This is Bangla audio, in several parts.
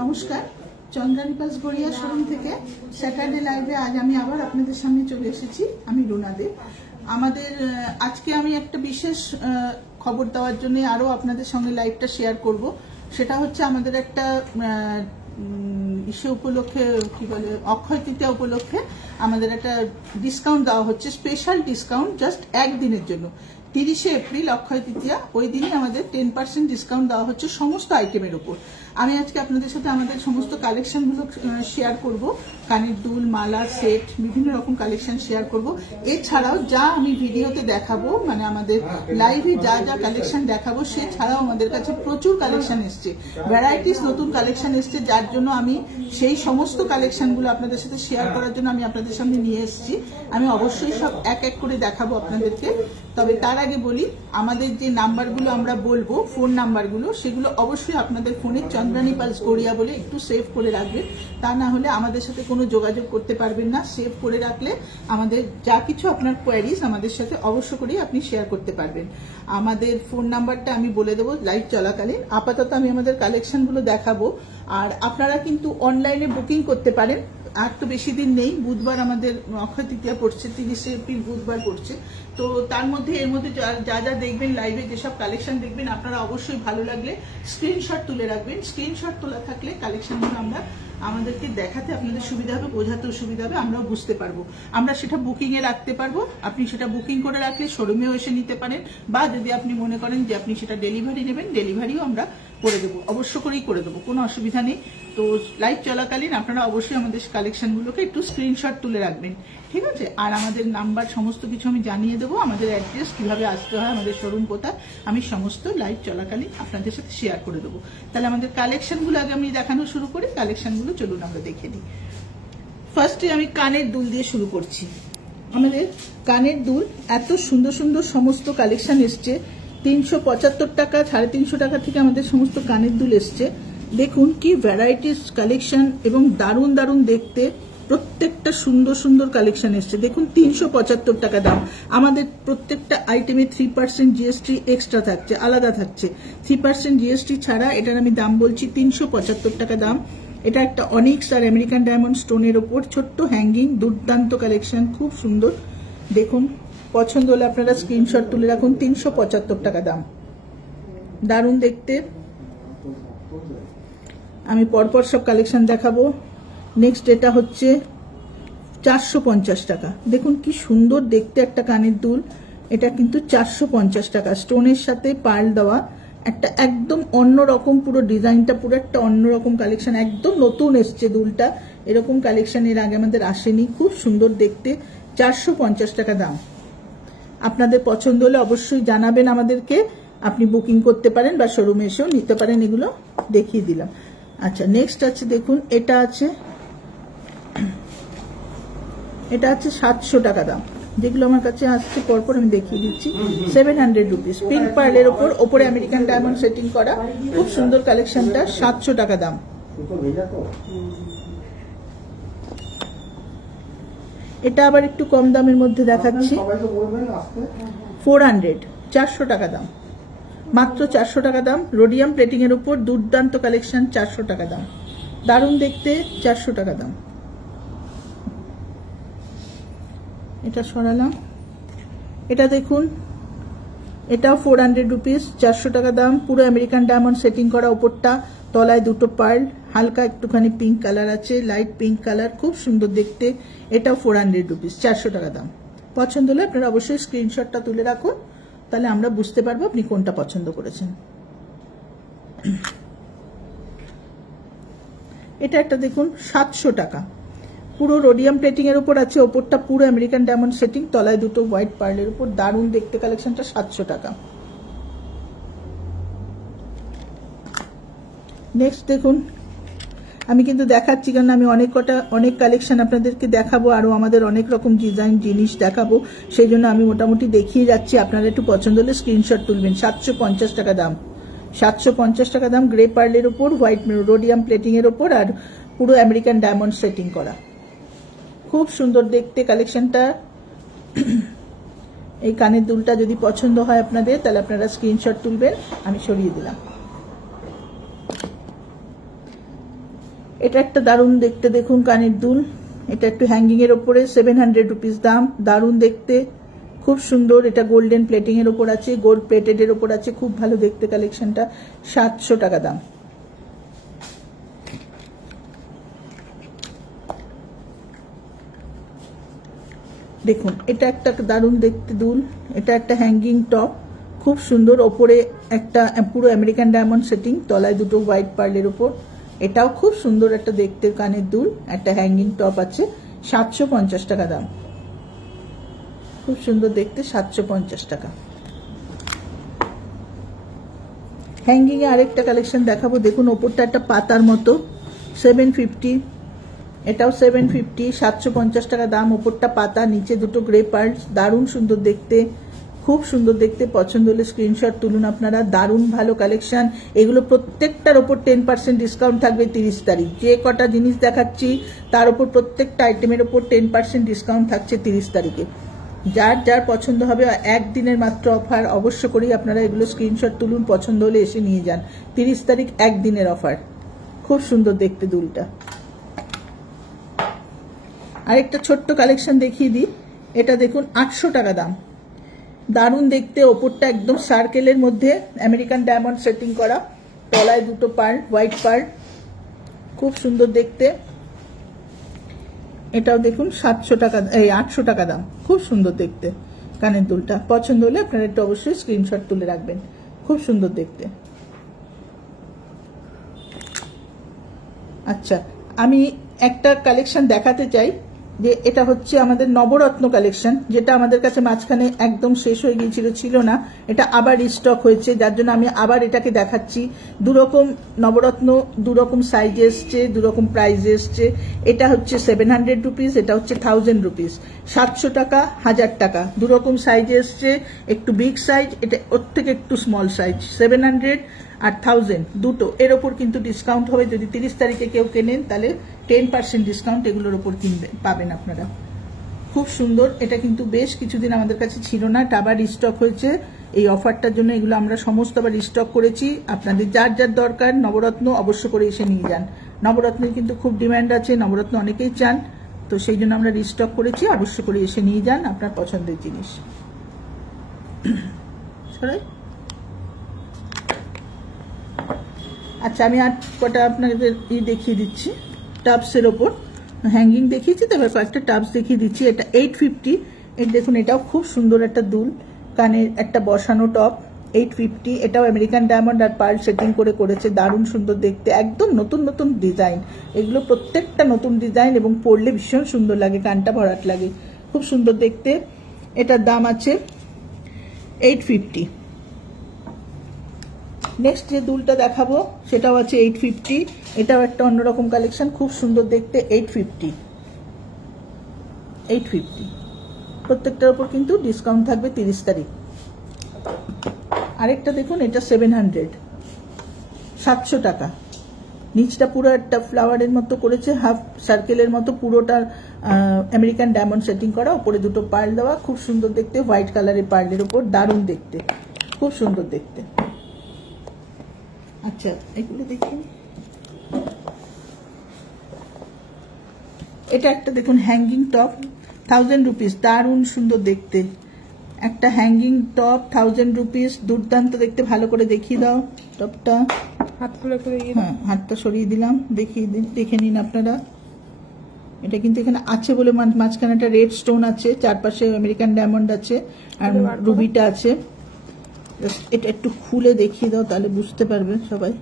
নমস্কার, চন্দ্রানী পাস গড়িয়া শোরুম থেকে স্যাটারডে লাইভে আজ আমি আবার আপনাদের সামনে চলে এসেছি। আমি রুনা দে। আমাদের আজকে আমি একটা বিশেষ খবর দেওয়ার জন্য আরো আপনাদের সঙ্গে লাইভটা শেয়ার করব। সেটা হচ্ছে আমাদের একটা উপলক্ষে কি বলে অক্ষয় তৃতীয়া উপলক্ষে আমাদের একটা ডিসকাউন্ট দেওয়া হচ্ছে, স্পেশাল ডিসকাউন্ট জাস্ট একদিনের জন্য। 30শে এপ্রিল অক্ষয় তৃতীয়া, ওই দিনই আমাদের 10% ডিসকাউন্ট দেওয়া হচ্ছে সমস্ত আইটেমের উপর। আমি আজকে আপনাদের সাথে আমাদের সমস্ত কালেকশনগুলো শেয়ার করব। কানের দুল, মালা, সেট, বিভিন্ন রকম কালেকশন শেয়ার করব। এছাড়াও যা আমি ভিডিওতে দেখাবো, মানে আমাদের লাইভে যা যা কালেকশন দেখাবো, সেছাড়াও আমাদের কাছে প্রচুর কালেকশন এসছে, ভ্যারাইটিস নতুন কালেকশন এসছে, যার জন্য আমি সেই সমস্ত কালেকশনগুলো আপনাদের সাথে শেয়ার করার জন্য আমি আপনাদের সামনে নিয়ে এসেছি। আমি অবশ্যই সব এক এক করে দেখাবো আপনাদেরকে। তবে তার আগে বলি, আমাদের যে নাম্বারগুলো আমরা বলবো, ফোন নাম্বারগুলো, সেগুলো অবশ্যই আপনাদের ফোনে চন্দ্রানী পালস গড়িয়া বলে একটু সেভ করে রাখবেন। তা না হলে আমাদের সাথে কোনো যোগাযোগ করতে পারবেন না। সেভ করে রাখলে আমাদের যা কিছু আপনার কোয়ারিজ আমাদের সাথে অবশ্য করেই আপনি শেয়ার করতে পারবেন। আমাদের ফোন নাম্বারটা আমি বলে দেবো লাইভ চলাকালীন। আপাতত আমি আমাদের কালেকশনগুলো দেখাবো, আর আপনারা কিন্তু অনলাইনে বুকিং করতে পারেন। আর তো বেশি দিন নেই, বুধবার আমাদের অক্ষয় তৃতীয়া পড়ছে, 30শে এপ্রিল বুধবার পড়ছে। তো তার মধ্যে এর মধ্যে যা যা দেখবেন, লাইভে যেসব কালেকশন দেখবেন, আপনারা অবশ্যই ভালো লাগলে স্ক্রিনশট তুলে রাখবেন। স্ক্রিনশট তোলা থাকলে কালেকশনগুলো আমাদেরকে দেখাতে আপনাদের সুবিধা হবে, বোঝাতেও সুবিধা হবে, আমরাও বুঝতে পারবো। আমরা সেটা বুকিং এ রাখতে পারবো। আপনি সেটা বুকিং করে রাখলে শোরুমেও এসে নিতে পারেন, বা যদি আপনি মনে করেন যে আপনি সেটা ডেলিভারি নেবেন, ডেলিভারিও আমরা করে দেবো, অবশ্য করেই করে দেবো, কোনো অসুবিধা নেই। তো লাইভ চলাকালীন আপনারা অবশ্যই আমাদের কালেকশনগুলোকে একটু স্ক্রিনশট তুলে রাখবেন, ঠিক আছে? আর আমাদের নাম্বার সমস্ত কিছু আমি জানিয়ে দেবো, আমাদের অ্যাড্রেস, কিভাবে আসতে হয়, আমাদের শোরুম কোথায়, আমি সমস্ত লাইভ চলাকালীন আপনাদের সাথে শেয়ার করে দেবো। তাহলে আমাদের কালেকশনগুলো আগে আমি দেখানো শুরু করি। কালেকশনগুলো চলুন আমরা দেখে নিই। ফার্স্টে আমি কানের দুল দিয়ে শুরু করছি। আমাদের কানের দুল এত সুন্দর সুন্দর সমস্ত কালেকশন এসছে। 375 টাকা, 350 টাকা থেকে আমাদের সমস্ত কানের দুল এসছে। দেখুন কি ভ্যারাইটিস কালেকশন, এবং দারুণ দারুণ দেখতে, প্রত্যেকটা সুন্দর সুন্দর কালেকশন এসছে। দেখুন 375 টাকা দাম। আমাদের প্রত্যেকটা আইটেমে 3% জিএসটি এক্সট্রা থাকছে, আলাদা থাকছে। 3% জিএসটি ছাড়া এটার আমি দাম বলছি 375 টাকা দাম। এটা একটা অনিক্স আর আমেরিকান ডায়মন্ড স্টোনের ওপর ছোট্ট হ্যাঙ্গিং, দুর্দান্ত কালেকশন, খুব সুন্দর। দেখুন, পছন্দ হলে আপনারা স্ক্রিনশট তুলে রাখুন। 375 টাকা দাম, দারুণ দেখতে। আমি পরপর সব কালেকশন দেখাবো। নেক্সট এটা হচ্ছে 450 টাকা। দেখুন কি সুন্দর দেখতে একটা কানের দুল। এটা কিন্তু 450 টাকা, স্টোনের সাথে পার্ল দেওয়া, একটা একদম অন্যরকম, পুরো ডিজাইনটা পুরো একটা অন্যরকম কালেকশন, একদম নতুন এসছে দুলটা। এরকম কালেকশন এর আগে আমাদের আসেনি, খুব সুন্দর দেখতে। 450 টাকা দাম। আপনাদের পছন্দ হলে অবশ্যই জানাবেন আমাদেরকে, আপনি বুকিং করতে পারেন বা শোরুমে এসেও নিতে পারেন। এগুলো দেখিয়ে দিলাম। আচ্ছা, নেক্সট আছে, দেখুন এটা আছে 700 টাকা দাম। যেগুলো আমার কাছে আসছে পরপর আমি দেখিয়ে দিচ্ছি। 700 রুপিস, পিঙ্ক পার্লের ওপরে আমেরিকান ডায়মন্ড সেটিং করা, খুব সুন্দর কালেকশনটা। 700 টাকা দাম। এটা আবার একটু কম দামের মধ্যে দেখাচ্ছি, 400 টাকা দাম, মাত্র 400 টাকা দাম। রোডিয়াম প্লেটিং এর উপর দুর্দান্ত কালেকশন, 400 টাকা দাম, দারুণ দেখতে, 400 টাকা দাম। এটা সরালাম। এটা দেখুন, এটাও 400 রুপিস, 400 টাকা দাম। পুরো আমেরিকান ডায়মন্ড সেটিং করা, ওপরটা, তলায় দুটো পার্ল, হালকা একটুখানি পিঙ্ক কালার আছে, লাইট পিঙ্ক কালার, খুব সুন্দর দেখতে। এটাও 400 রুপিস, 400 টাকা দাম। পছন্দ হলে আপনারা অবশ্যই স্ক্রিনশটটা তুলে রাখুন, তাহলে আমরা বুঝতে পারবো আপনি কোনটা পছন্দ করেছেন। এটা একটা দেখুন, 700 টাকা, পুরো রোডিয়াম প্লেটিং এর উপর আছে, ওপরটা পুরো আমেরিকান ডায়মন্ড সেটিং, তলায় দুটো হোয়াইট পার্লের উপর, দারুণ দেখতে কালেকশনটা। 700 টাকা। নেক্সট দেখুন, আমি কিন্তু দেখাচ্ছি কারণ আমি অনেক কালেকশন আপনাদেরকে দেখাবো, আরো আমাদের অনেক রকম ডিজাইন জিনিস দেখাবো, সেই জন্য আমি মোটামুটি দেখিয়ে যাচ্ছি। আপনারা একটু পছন্দ হলে স্ক্রিনশট তুলবেন। 750 টাকা দাম, 750 টাকা দাম। গ্রে পার্লের উপর, হোয়াইট রোডিয়াম প্লেটিং এর উপর, আর পুরো আমেরিকান ডায়মন্ড সেটিং করা, খুব সুন্দর দেখতে কালেকশনটা। এই কানের দুলটা যদি পছন্দ হয় আপনাদের, তাহলে আপনারা স্ক্রিনশট তুলবেন। আমি সরিয়ে দিলাম। এটা একটা দারুণ দেখতে, দেখুন কানের দুল, এটা একটু হ্যাঙ্গিং এর ওপরে, 700 রুপিস দাম, দারুণ দেখতে, খুব সুন্দর। এটা গোল্ডেন প্লেটিং এর ওপর আছে, গোল্ড প্লেটেড এর ওপর আছে, খুব ভালো দেখতে কালেকশনটা, 700 টাকা দাম। দেখুন এটা একটা দারুণ দেখতে দুল, এটা একটা হ্যাঙ্গিং টপ, খুব সুন্দর, ওপরে একটা পুরো আমেরিকান ডায়মন্ড সেটিং, তলায় দুটো হোয়াইট পার্লের ওপর, এটাও খুব সুন্দর একটা দেখতে কানের দুল, একটা হ্যাঙ্গিং টপ আছে, 750 টাকা দাম, খুব সুন্দর দেখতে, 750 টাকা। হ্যাঙ্গিং এ আরেকটা কালেকশন দেখাবো, দেখুন ওপরটা একটা পাতার মতো, 750, এটাও 750, 750 টাকা দাম, ওপরটা পাতা, নিচে দুটো গ্রে পার্লস, দারুণ সুন্দর দেখতে, খুব সুন্দর দেখতে। পছন্দ হলে স্ক্রিনশট তুলুন আপনারা, দারুণ ভালো কালেকশন। এগুলো প্রত্যেকটার ওপর 10% ডিসকাউন্ট থাকবে 30 তারিখ। যে কটা জিনিস দেখাচ্ছি তার উপর প্রত্যেকটা আইটেমের ওপর 10% ডিসকাউন্ট থাকছে 30 তারিখে। যার যার পছন্দ হবে, একদিনের মাত্র অফার, অবশ্য করেই আপনারা এগুলো স্ক্রিনশট তুলুন, পছন্দ হলে এসে নিয়ে যান। 30 তারিখ একদিনের অফার, খুব সুন্দর দেখতে দুলটা। আরেকটা ছোট্ট কালেকশন দেখিয়ে দিই, এটা দেখুন 800 টাকা দাম, দারুণ দেখতে, ওপরটা একদম সার্কেলের মধ্যে আমেরিকান ডায়মন্ড সেটিং করা, তলায় দুটো পার্ল, হোয়াইট পার্ল, খুব সুন্দর দেখতে। এটাও দেখুন 700 টাকা, এই 800 টাকা দাম, খুব সুন্দর দেখতে কানের দুলটা। পছন্দ হলে আপনারা একটু অবশ্যই স্ক্রিনশট তুলে রাখবেন, খুব সুন্দর দেখতে। আচ্ছা, আমি একটা কালেকশন দেখাতে চাই, যে এটা হচ্ছে আমাদের নবরত্ন কালেকশন, যেটা আমাদের কাছে মাঝখানে একদম শেষ হয়ে গিয়েছিল, ছিল না, এটা আবার রিস্টক হয়েছে, যার জন্য আমি আবার এটাকে দেখাচ্ছি। দুরকম নবরত্ন, দুরকম সাইজে এসছে, দুরকম প্রাইজে এসছে। এটা হচ্ছে 700 রুপিস, এটা হচ্ছে 1000 রুপিস, 700 টাকা, 1000 টাকা, দুরকম সাইজে এসছে, একটু বিগ সাইজ, এটা ওর থেকে একটু স্মল সাইজ, 700 আর 1000 দুটো, এর ওপর কিন্তু ডিসকাউন্ট হবে। যদি 30 তারিখে কেউ কেনেন তাহলে 10% ডিসকাউন্ট এগুলোর ওপর পাবেন আপনারা, খুব সুন্দর। এটা কিন্তু বেশ কিছুদিন আমাদের কাছে ছিল না, এটা আবার রিস্টক হয়েছে। এই অফারটার জন্য এগুলো আমরা সমস্ত আবার রিস্টক করেছি। আপনাদের যার যার দরকার নবরত্ন, অবশ্য করে এসে নিয়ে যান। নবরত্নের কিন্তু খুব ডিমান্ড আছে, নবরত্ন অনেকেই চান, তো সেই জন্য আমরা রিস্টক করেছি, অবশ্য করে এসে নিয়ে যান আপনার পছন্দের জিনিস। আচ্ছা, আমি আর কটা আপনাদের দেখিয়ে দিচ্ছি, টাবসের ওপর হ্যাঙ্গিং দেখিয়েছি, তারপর কয়েকটা টাবস দেখিয়ে দিচ্ছি। এটা 850, এটা দেখুন, এটাও খুব সুন্দর একটা দুল, কানের একটা বসানো টপ, 850, এটাও আমেরিকান ডায়মন্ড আর পার্ল সেটিং করে করেছে, দারুণ সুন্দর দেখতে, একদম নতুন নতুন ডিজাইন, এগুলো প্রত্যেকটা নতুন ডিজাইন এবং পরলে ভীষণ সুন্দর লাগে, কানটা ভরাট লাগে, খুব সুন্দর দেখতে। এটার দাম আছে 850। নেক্সট যে দুলটা দেখাবো সেটাও আছে 850, এটাও একটা অন্যরকম কালেকশন, খুব সুন্দর দেখতে, 850, প্রত্যেকটার উপর কিন্তু ডিসকাউন্ট থাকবে 30 তারিখ। আরেকটা দেখুন, এটা 700, 700 টাকা, নিচটা পুরো একটা ফ্লাওয়ারের মতো করেছে, হাফ সার্কেলের মতো, পুরোটা আমেরিকান ডায়মন্ড সেটিং করা, উপরে দুটো পার্ল দেওয়া, খুব সুন্দর দেখতে, হোয়াইট কালারের পার্লের উপর, দারুণ দেখতে, খুব সুন্দর দেখতে। আচ্ছা, এগুলো দেখুন, এটা একটা দেখুন হ্যাঙ্গিং টপ, 1000 রুপিস, দারুণ সুন্দর দেখতে, একটা হ্যাঙ্গিং টপ 1000 রুপিস, দুর্দান্ত দেখতে। ভালো করে দেখিয়ে দাও টপটা, হ্যাঁ হাতটা সরিয়ে দিলাম, দেখে নিন আপনারা। এটা কিন্তু এখানে আছে বলে, মাঝখানে একটা রেড স্টোন আছে, চারপাশে আমেরিকান ডায়মন্ড আছে আর রুবিটা আছে। এটা একটু খুলে দেখিয়ে দাও, তাহলে বুঝতে পারবে সবাই।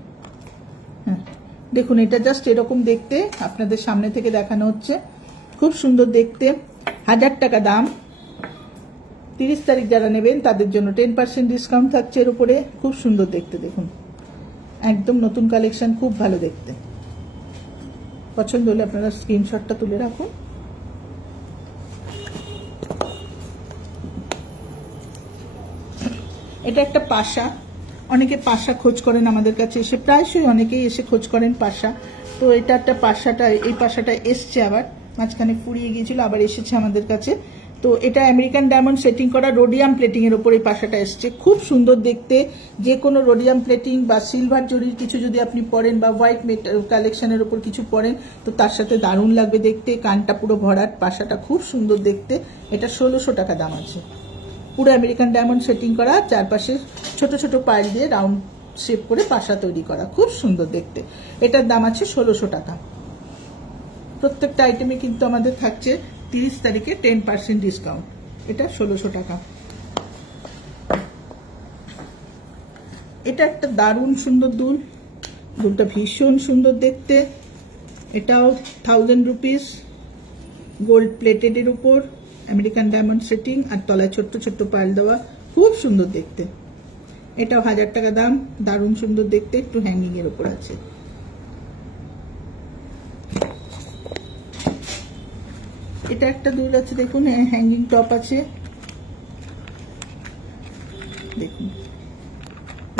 হ্যাঁ দেখুন, এটা জাস্ট এরকম দেখতে, আপনাদের সামনে থেকে দেখানো হচ্ছে, খুব সুন্দর দেখতে, 1000 টাকা দাম। 30 তারিখ যারা নেবেন তাদের জন্য 10% ডিসকাউন্ট থাকছে এর উপরে, খুব সুন্দর দেখতে, দেখুন একদম নতুন কালেকশন, খুব ভালো দেখতে। পছন্দ হলে আপনারা স্ক্রিনশটটা তুলে রাখুন। এটা একটা পাশা, অনেকে পাশা খোঁজ করেন আমাদের কাছে এসে, প্রায়শই অনেকেই এসে খোঁজ করেন পাশা। তো এটা একটা পাশাটা, এই পাশাটা এসছে আবার, মাঝখানে ফুরিয়ে গিয়েছিল, আবার এসেছে আমাদের কাছে, তো এটা আমেরিকান ডায়মন্ড সেটিং করা রোডিয়াম প্লেটিং এর উপর এই পাশাটা এসছে, খুব সুন্দর দেখতে। যে কোনো রোডিয়াম প্লেটিং বা সিলভার জরির কিছু যদি আপনি পরেন বা হোয়াইট কালেকশনের উপর কিছু পরেন তো তার সাথে দারুণ লাগবে দেখতে। কানটা পুরো ভরাট, পাশাটা খুব সুন্দর দেখতে। এটা 1600 টাকা দাম আছে। পুরো আমেরিকান ডায়মন্ড সেটিং করা, চারপাশে ছোট ছোট পাইল দিয়ে রাউন্ড শেপ করে পাশা তৈরি করা, খুব সুন্দর দেখতে। এটার দাম আছে 1600 টাকা। প্রত্যেকটা আইটেমে কিন্তু আমাদের থাকছে 30 তারিখে 10% ডিসকাউন্ট। এটা 1600 টাকা। এটা একটা দারুণ সুন্দর দুল, দুলটা ভীষণ সুন্দর দেখতে। এটাও 1000 রুপিস, গোল্ড প্লেটেড এর উপর আমেরিকান ডায়মন্ড সেটিং আর তলায় ছোট্ট ছোট্ট পাইল দেওয়া, খুব সুন্দর দেখতে। এটাও 1000 টাকা দাম, দারুণ সুন্দর দেখতে, একটু হ্যাঙ্গিং এর উপর আছে। এটা একটা দুল আছে দেখুন, হ্যাঙ্গিং টপ আছে দেখুন।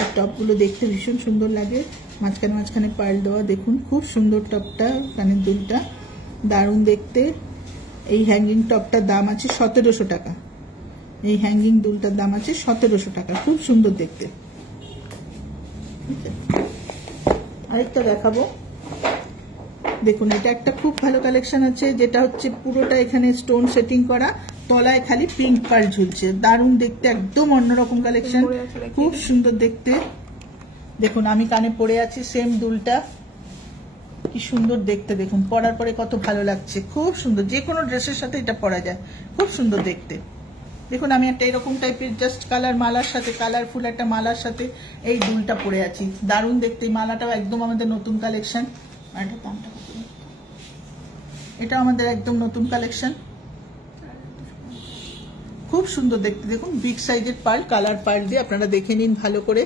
এই টপগুলো দেখতে ভীষণ সুন্দর লাগে, মাঝখানে মাঝখানে পাইল দেওয়া, দেখুন খুব সুন্দর টপটা, কানের দুলটা দারুণ দেখতে। এই হ্যাঙ্গিং টপটার দাম আছে 1700 টাকা। এই হ্যাঙ্গিং দুলটার দাম আছে 1700 টাকা, খুব সুন্দর দেখতে। আরেকটা দেখাবো দেখুন, এটা একটা খুব ভালো কালেকশন আছে, যেটা হচ্ছে পুরোটা এখানে স্টোন সেটিং করা, তলায় খালি পিঙ্ক পার্ল ঝুলছে, দারুণ দেখতে, একদম অন্যরকম কালেকশন, খুব সুন্দর দেখতে। দেখুন আমি কানে পরে আছি সেম দুলটা, কি সুন্দর দেখতে, দেখুন পরার পরে কত ভালো লাগছে, খুব সুন্দর। যে কোনো ড্রেসের সাথে এটা পরা যায়, খুব সুন্দর দেখতে। দেখুন আমি একটা এরকম টাইপের জাস্ট কালার মালার সাথে, কালারফুল একটা মালার সাথে এই দুলটা পরে আছি, দারুণ দেখতে। এই মালাটাও একদম আমাদের নতুন কালেকশন। এটা আমাদের একদম নতুন কালেকশন, খুব সুন্দর দেখতে। দেখুন বিগ সাইজের পার্ল, কালার পার্ল দিয়ে আপনারা দেখে নিন ভালো করে।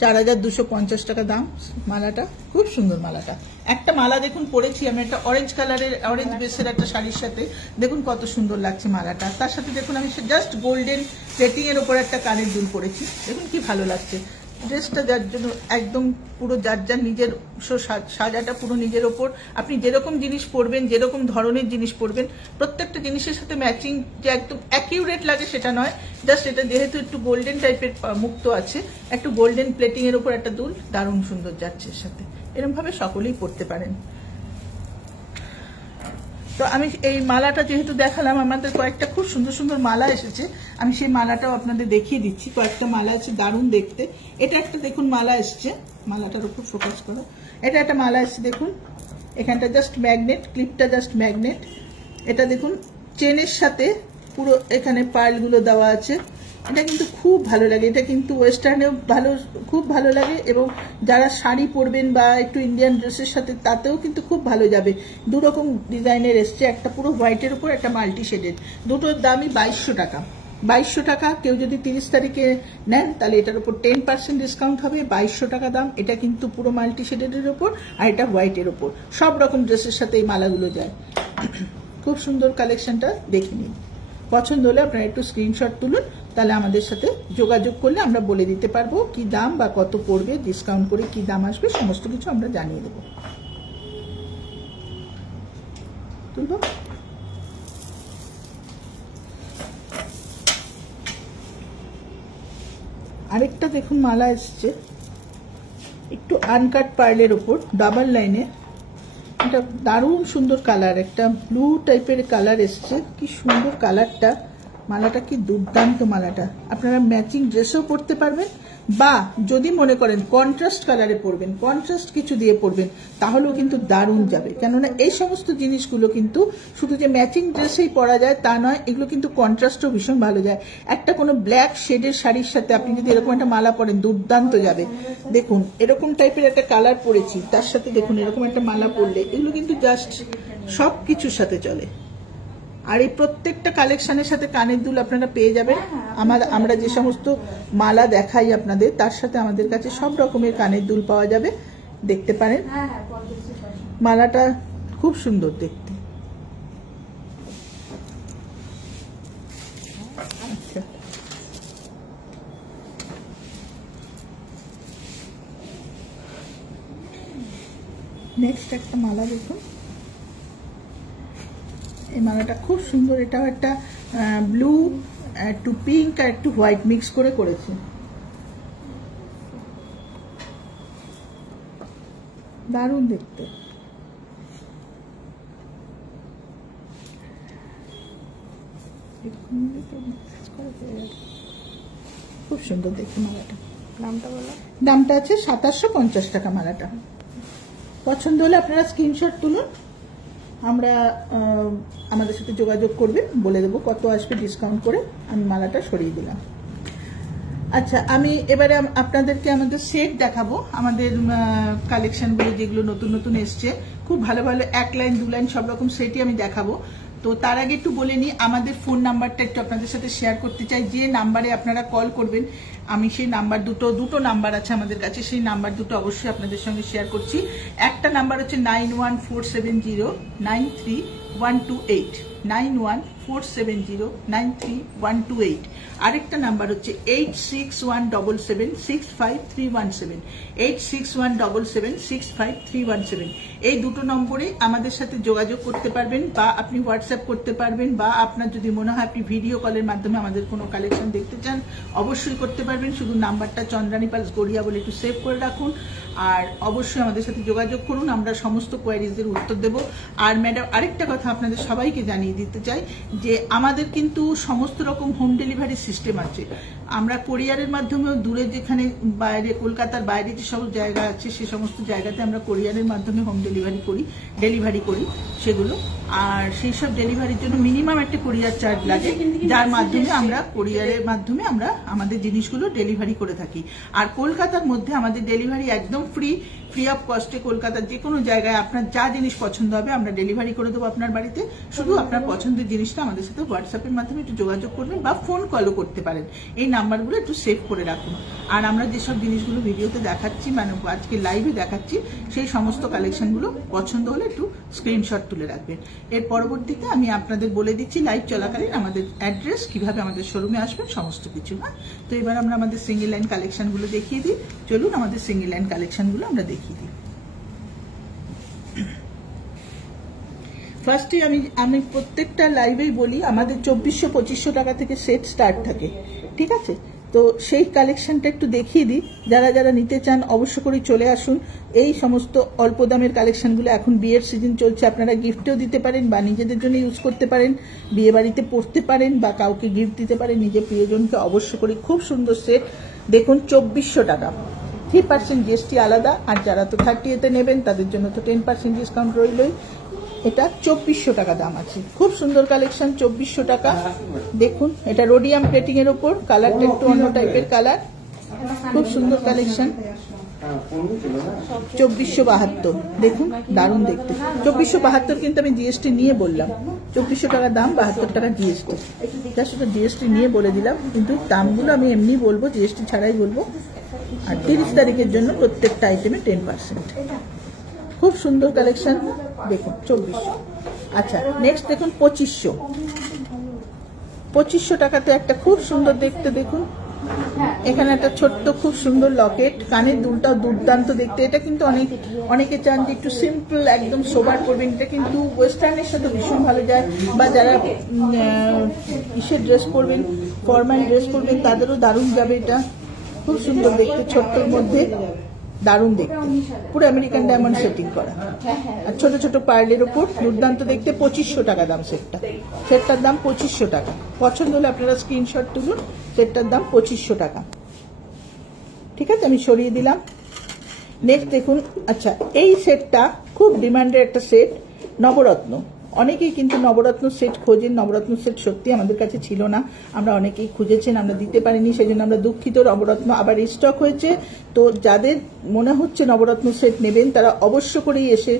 4250 টাকা দাম মালাটা, খুব সুন্দর মালাটা। একটা মালা দেখুন পরেছি আমি, একটা অরেঞ্জ কালারের, অরেঞ্জ বেসের একটা শাড়ির সাথে, দেখুন কত সুন্দর লাগছে মালাটা। তার সাথে দেখুন আমি জাস্ট গোল্ডেন প্লেটিং এর উপর একটা কানের দুল পরেছি, দেখুন কি ভালো লাগছে। ড্রেসটা যার জন্য একদম পুরো যার যার নিজের সাজাটা পুরো নিজের ওপর। আপনি যেরকম জিনিস পরবেন, যেরকম ধরনের জিনিস পরবেন, প্রত্যেকটা জিনিসের সাথে ম্যাচিং যে একদম অ্যাকিউরেট লাগে সেটা নয়, জাস্ট এটা যেহেতু একটু গোল্ডেন টাইপের মুক্ত আছে, একটু গোল্ডেন প্লেটিং এর উপর একটা দুল, দারুণ সুন্দর যাচ্ছে এর সাথে। এরকম ভাবে সকলেই পরতে পারেন। তো আমি এই মালাটা যেহেতু দেখালাম, আমাদের কয়েকটা খুব সুন্দর সুন্দর মালা এসেছে, আমি সেই মালাটাও আপনাদের দেখিয়ে দিচ্ছি। কয়েকটা মালা আছে দারুণ দেখতে। এটা একটা দেখুন মালা এসছে, মালাটার উপর ফোকাস করো। এটা একটা মালা এসছে দেখুন, এখানটা জাস্ট ম্যাগনেট, ক্লিপটা জাস্ট ম্যাগনেট। এটা দেখুন চেনের সাথে পুরো এখানে পার্লগুলো দেওয়া আছে। এটা কিন্তু খুব ভালো লাগে, এটা কিন্তু ওয়েস্টার্নেও ভালো, খুব ভালো লাগে, এবং যারা শাড়ি পরবেন বা একটু ইন্ডিয়ান ড্রেসের সাথে তাতেও কিন্তু খুব ভালো যাবে। দুরকম ডিজাইনের এসছে, একটা পুরো হোয়াইটের উপর, একটা মাল্টি শেডের। দুটোর দামই 2200 টাকা। 2200 টাকা। কেউ যদি 30 তারিখে নেন তাহলে এটার উপর 10% ডিসকাউন্ট হবে, 2200 টাকা দাম। এটা কিন্তু পুরো মাল্টি শেডের উপর, আর এটা হোয়াইটের উপর। সব রকম ড্রেসের সাথে এই মালাগুলো যায়। খুব সুন্দর কালেকশনটা দেখে নিন। পছন্দ হলে আপনারা একটু স্ক্রিনশট তুলুন, তাহলে আমাদের সাথে যোগাযোগ করলে আমরা বলে দিতে পারবো কি দাম বা কত পড়বে, ডিসকাউন্ট করে কি দাম আসবে, সমস্ত কিছু আমরা জানিয়ে দেবো। তুলবো আরেকটা দেখুন মালা এসছে, একটু আনকাট পার্লের উপর ডাবল লাইনে। এটা দারুণ সুন্দর কালার, একটা ব্লু টাইপের কালার এসছে, কি সুন্দর কালারটা। মালাটা কি দুর্দান্ত মালাটা। আপনারা ম্যাচিং ড্রেসও পরতে পারবেন, বা যদি মনে করেন কন্ট্রাস্ট কালারে পরবেন, কন্ট্রাস্ট কিছু দিয়ে পরবেন, তাহলেও কিন্তু দারুণ যাবে। কেননা এই সমস্ত জিনিসগুলো কিন্তু শুধু যে ম্যাচিং ড্রেসেই পরা যায় তা নয়, এগুলো কিন্তু কন্ট্রাস্টও ভীষণ ভালো যায়। একটা কোনো ব্ল্যাক শেডের শাড়ির সাথে আপনি যদি এরকম একটা মালা পরেন, দুর্দান্ত যাবে। দেখুন এরকম টাইপের একটা কালার পরেছি, তার সাথে দেখুন এরকম একটা মালা পরলে, এগুলো কিন্তু জাস্ট সব কিছুর সাথে চলে। আর এই প্রত্যেকটা কালেকশনের সাথে কানের দুল আপনারা পেয়ে যাবেন। আমরা যে সমস্ত মালা দেখাই আপনাদের, তার সাথে আমাদের কাছে সব রকমের কানের দুল পাওয়া যাবে, দেখতে পারেন। মালাটা খুব সুন্দর দেখতে। আচ্ছা, নেক্সট একটা মালা দেখুন, এই মালাটা খুব সুন্দর, এটাও একটা ব্লু, একটু পিঙ্ক আর একটু হোয়াইট মিক্স করে করেছে, দারুণ দেখতে। খুব সুন্দর দেখতে মালাটা। দামটা বলো। দামটা আছে 2750 টাকা মালাটা। পছন্দ হলে আপনারা স্ক্রিনশট তুলুন, আমরা আমাদের সাথে যোগাযোগ করবেন, বলে দেবো কত আসবে ডিসকাউন্ট করে। আমি মালাটা সরিয়ে দিলাম। আচ্ছা, আমি এবারে আপনাদেরকে আমাদের সেট দেখাবো, আমাদের কালেকশনগুলো যেগুলো নতুন নতুন এসছে, খুব ভালো ভালো 1 লাইন 2 লাইন সব রকম সেটই আমি দেখাবো। তো তার আগে একটু বলে নিই, আমাদের ফোন নাম্বারটা একটু আপনাদের সাথে শেয়ার করতে চাই। যে নাম্বারে আপনারা কল করবেন, আমি সেই নাম্বার দুটো নাম্বার আছে আমাদের কাছে, সেই নাম্বার দুটো অবশ্যই আপনাদের সঙ্গে শেয়ার করছি। একটা নাম্বার হচ্ছে 9147093128, 9147093128। আরেকটা নাম্বার হচ্ছে 8617765317, 8617765317। এই দুটো নম্বরে আমাদের সাথে যোগাযোগ করতে পারবেন, বা আপনি হোয়াটসঅ্যাপ করতে পারবেন, বা আপনার যদি মনে হয় আপনি ভিডিও কলের মাধ্যমে আমাদের কোনো কালেকশন দেখতে চান অবশ্যই করতে পারবেন। শুধু নাম্বারটা চন্দ্রানী পালস গড়িয়া বলে একটু সেভ করে রাখুন, আর অবশ্যই আমাদের সাথে যোগাযোগ করুন, আমরা সমস্ত কোয়ারিজের উত্তর দেব। আর ম্যাডাম, আরেকটা কথা আপনাদের সবাইকে জানিয়ে দিতে চাই যে আমাদের কিন্তু সমস্ত রকম হোম ডেলিভারি সিস্টেম আছে। আমরা কোরিয়ারের মাধ্যমেও দূরে যেখানে বাইরে, কলকাতার বাইরে যে সব জায়গা আছে সে সমস্ত জায়গাতে আমরা কোরিয়ারের মাধ্যমে হোম ডেলিভারি করি সেগুলো। আর সেই সব ডেলিভারির জন্য মিনিমাম একটা কোরিয়ার চার্জ লাগে, যার মাধ্যমে আমরা কোরিয়ারের মাধ্যমে আমরা আমাদের জিনিসগুলো ডেলিভারি করে থাকি। আর কলকাতার মধ্যে আমাদের ডেলিভারি একদম ফ্রি অফ কস্টে। কলকাতার যে কোনো জায়গায় আপনার যা জিনিস পছন্দ হবে আমরা ডেলিভারি করে দেবো আপনার বাড়িতে। শুধু আপনার পছন্দের জিনিসটা আমাদের সাথে হোয়াটসঅ্যাপের মাধ্যমে একটু যোগাযোগ করবেন, বা ফোন কলও করতে পারেন। এই নাম্বারগুলো একটু সেভ করে রাখুন। আর আমরা যেসব জিনিসগুলো ভিডিওতে দেখাচ্ছি, মানে আজকে লাইভে দেখাচ্ছি, সেই সমস্ত কালেকশনগুলো পছন্দ হলে একটু স্ক্রিনশট তুলে রাখবেন। এর পরবর্তীতে আমি আপনাদের বলে দিচ্ছি লাইভ চলাকালীন আমাদের অ্যাড্রেস, কিভাবে আমাদের শোরুমে আসবেন, সমস্ত কিছু। হ্যাঁ, তো এবার আমরা আমাদের সিঙ্গেল লাইন কালেকশনগুলো দেখিয়ে দিই। চলুন আমাদের সিঙ্গেল লাইন কালেকশনগুলো আমরা দেখিয়ে দিই। ফার্স্টে আমি প্রত্যেকটা লাইভেই বলি আমাদের 2400-2500 টাকা থেকে সেট স্টার্ট থাকে, ঠিক আছে? তো সেই কালেকশনটা একটু দেখিয়ে দিই। যারা যারা নিতে চান অবশ্য করে চলে আসুন। এই সমস্ত অল্প দামের কালেকশনগুলো এখন বিয়ের সিজন চলছে, আপনারা গিফটেও দিতে পারেন, বা নিজেদের জন্য ইউজ করতে পারেন, বিয়ে বাড়িতে পড়তে পারেন, বা কাউকে গিফট দিতে পারেন, নিজের প্রিয়জনকে। অবশ্য করে খুব সুন্দর সেট দেখুন, 2400 টাকা, 3% জিএসটি আলাদা। আর যারা তো 30তে নেবেন তাদের জন্য তো 10% ডিসকাউন্ট রইলই। এটা 2400 টাকা দাম আছে। খুব সুন্দর কালেকশন, 2400 টাকা। দেখুন, এটা রোডিয়াম প্লেটিং এর উপর, কালারটা একটু অন্য টাইপের কালার, খুব সুন্দর কালেকশন। 2472, দেখুন দারুণ দেখতে। 2472 কিন্তু আমি জিএসটি নিয়ে বললাম, 2400 টাকা দাম, 72 টাকা জিএসটি। এটা শুধু জিএসটি নিয়ে বলে দিলাম, কিন্তু দামগুলো আমি এমনি বলবো, জিএসটি ছাড়াই বলবো। আর 30 তারিখের জন্য প্রত্যেকটা আইটেমে 10%। খুব সুন্দর কালেকশন, দেখুন 2400। আচ্ছা, নেক্সট দেখুন 2500 টাকাতে একটা খুব সুন্দর দেখতে, দেখুন এখানে একটা ছোট্ট খুব সুন্দর লকেট, কানের দুলটাও দুর্দান্ত দেখতে। এটা কিন্তু অনেকে চান যে একটু সিম্পল একদম সোবার করবেন, এটা কিন্তু ওয়েস্টার্নের সাথে ভীষণ ভালো যায়, বা যারা ইসের ড্রেস পরবেন, ফরমাল ড্রেস পরবেন, তাদেরও দারুণ যাবে। এটা খুব সুন্দর দেখতে, ছোট্টর মধ্যে দারুণ দেখতে, পুরো আমেরিকান ডায়মন্ড সেটিং করা, আর ছোট ছোট পার্লের উপর দুর্দান্ত দেখতে। 2500 টাকা দাম সেটটার দাম 2500 টাকা। পছন্দ হলে আপনারা স্ক্রিনশট তুলুন, সেটটার দাম 2500 টাকা। ঠিক আছে, আমি সরিয়ে দিলাম। নেক্সট দেখুন, আচ্ছা এই সেটটা খুব ডিমান্ডের একটা সেট, নবরত্ন। অনেকেই কিন্তু নবরত্ন সেট খোঁজেন, নবরত্ন সেট সত্যি আমাদের কাছে ছিল না, আমরা অনেকেই খুঁজেছেন, আমরা দিতে পারিনি, সেই জন্য আমরা দুঃখিত। নবরত্ন আবার রিস্টক হয়েছে, তো যাদের মনে হচ্ছে নবরত্ন সেট নেবেন তারা অবশ্য করেই এসে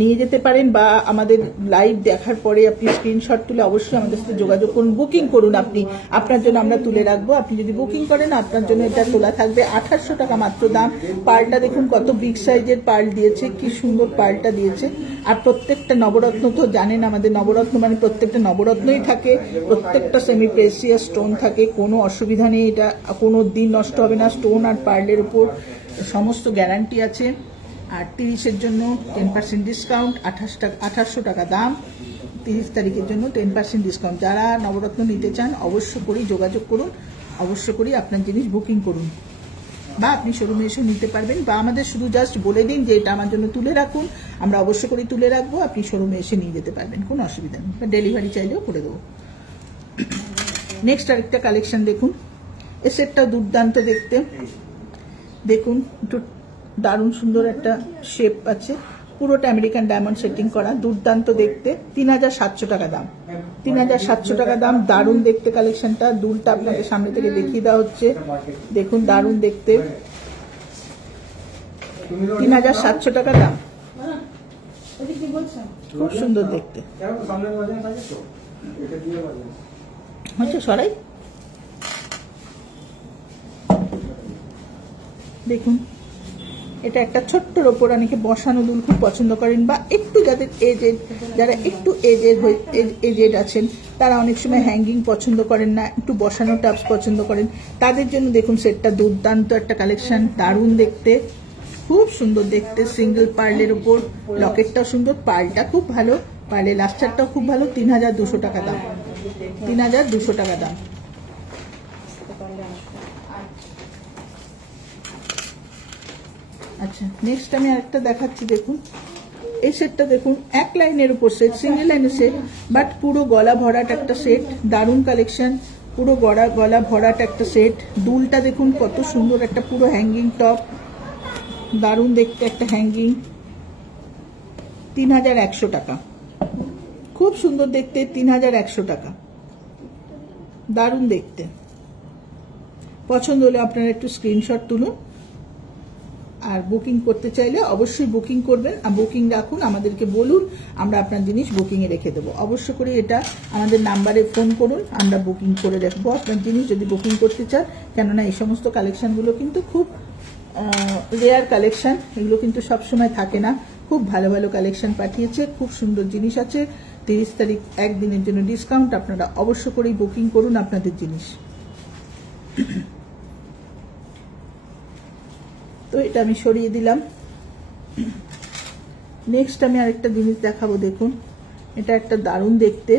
নিয়ে যেতে পারেন, বা আমাদের লাইভ দেখার পরে আপনি স্ক্রিনশট তুলে অবশ্যই আমাদের সাথে যোগাযোগ করুন, বুকিং করুন। আপনার জন্য আমরা তুলে রাখবো। আপনি যদি বুকিং করেন আপনার জন্য এটা তোলা থাকবে। 2800 টাকা মাত্র দাম। পার্লটা দেখুন কত বিগ সাইজের পার্ল দিয়েছে, কি সুন্দর পার্লটা দিয়েছে। আর প্রত্যেকটা নবরত্ন তো জানেন, আমাদের নবরত্ন মানে প্রত্যেকটা নবরত্নই থাকে, প্রত্যেকটা সেমি প্রেসিয়াস স্টোন থাকে, কোনো অসুবিধা নেই, এটা কোনো দিন নষ্ট হবে না। স্টোন আর পার্লের উপর সমস্ত গ্যারান্টি আছে। আর 30-এর জন্য 10% ডিসকাউন্ট, 2800 টাকা দাম। 30 তারিখের জন্য 10% ডিসকাউন্ট। যারা নবরত্ন নিতে চান অবশ্য করেই যোগাযোগ করুন, অবশ্য করেই আপনার জিনিস বুকিং করুন, বা আপনি শোরুমে এসে নিতে পারবেন, বা আমাদের শুধু জাস্ট বলে দিন যে এটা আমার জন্য তুলে রাখুন, আমরা অবশ্য করেই তুলে রাখবো, আপনি শোরুমে এসে নিয়ে যেতে পারবেন, কোনো অসুবিধা নেই, ডেলিভারি চাইলেও করে দেবো। নেক্সট আরেকটা কালেকশন দেখুন, এ সেটটা দুর্দান্ত দেখতে, দেখুন একটু দারুণ সুন্দর একটা শেপ আছে, পুরোটা আমেরিকান ডায়মন্ড সেটিং করা, দুর্দান্ত দেখতে, 3700 টাকা দাম, 3700 টাকা দাম। দারুণ দেখতে কালেকশনটা, দুলটা আপনাকে সামনে থেকে দেখিয়ে দেওয়া হচ্ছে, দেখুন দারুণ দেখতে, 3700 টাকা দাম, খুব সুন্দর দেখতে হচ্ছে। সরাই দেখুন, এটা একটা ছোট্টর ওপর অনেকে বসানো দুল খুব পছন্দ করেন, বা একটু যাদের এজেড, যারা একটু এজেড আছেন তারা অনেক সময় হ্যাঙ্গিং পছন্দ করেন না, একটু বসানো টাপস পছন্দ করেন, তাদের জন্য দেখুন সেটটা দুর্দান্ত একটা কালেকশন, দারুণ দেখতে, খুব সুন্দর দেখতে, সিঙ্গেল পার্লের ওপর, লকেটটাও সুন্দর, পার্লটা খুব ভালো, পার্লের লাস্টারটাও খুব ভালো, 3200 টাকা দাম, 3200 টাকা দাম। আচ্ছা, নেক্সট আমি আরেকটা দেখাচ্ছি, দেখুন এই সেটটা দেখুন, এক লাইনের উপর সেট, সিঙ্গেল লাইনের সেট, বাট পুরো গলা ভরাট একটা সেট, দারুণ কালেকশন, পুরো গলা ভরাট একটা সেট, দুলটা দেখুন কত সুন্দর, একটা পুরো হ্যাঙ্গিং টপ, দারুণ দেখতে একটা হ্যাঙ্গিং, 3100 টাকা, খুব সুন্দর দেখতে, 3100 টাকা, দারুণ দেখতে। পছন্দ হলে আপনারা একটু স্ক্রিনশট তুলুন, আর বুকিং করতে চাইলে অবশ্যই বুকিং করবেন, আর বুকিং রাখুন, আমাদেরকে বলুন, আমরা আপনার জিনিস বুকিংয়ে রেখে দেবো। অবশ্য করে এটা আমাদের নাম্বারে ফোন করুন, আমরা বুকিং করে রাখবো আপনার জিনিস যদি বুকিং করতে চান, কেননা এই সমস্ত কালেকশনগুলো কিন্তু খুব রেয়ার কালেকশন, এগুলো কিন্তু সবসময় থাকে না, খুব ভালো ভালো কালেকশন পাঠিয়েছে, খুব সুন্দর জিনিস আছে। 30 তারিখ একদিনের জন্য ডিসকাউন্ট, আপনারা অবশ্য করেই বুকিং করুন আপনাদের জিনিস। তো এটা আমি সরিয়ে দিলাম। নেক্সট আমি আরেকটা জিনিস দেখাবো, দেখুন এটা একটা দারুণ দেখতে,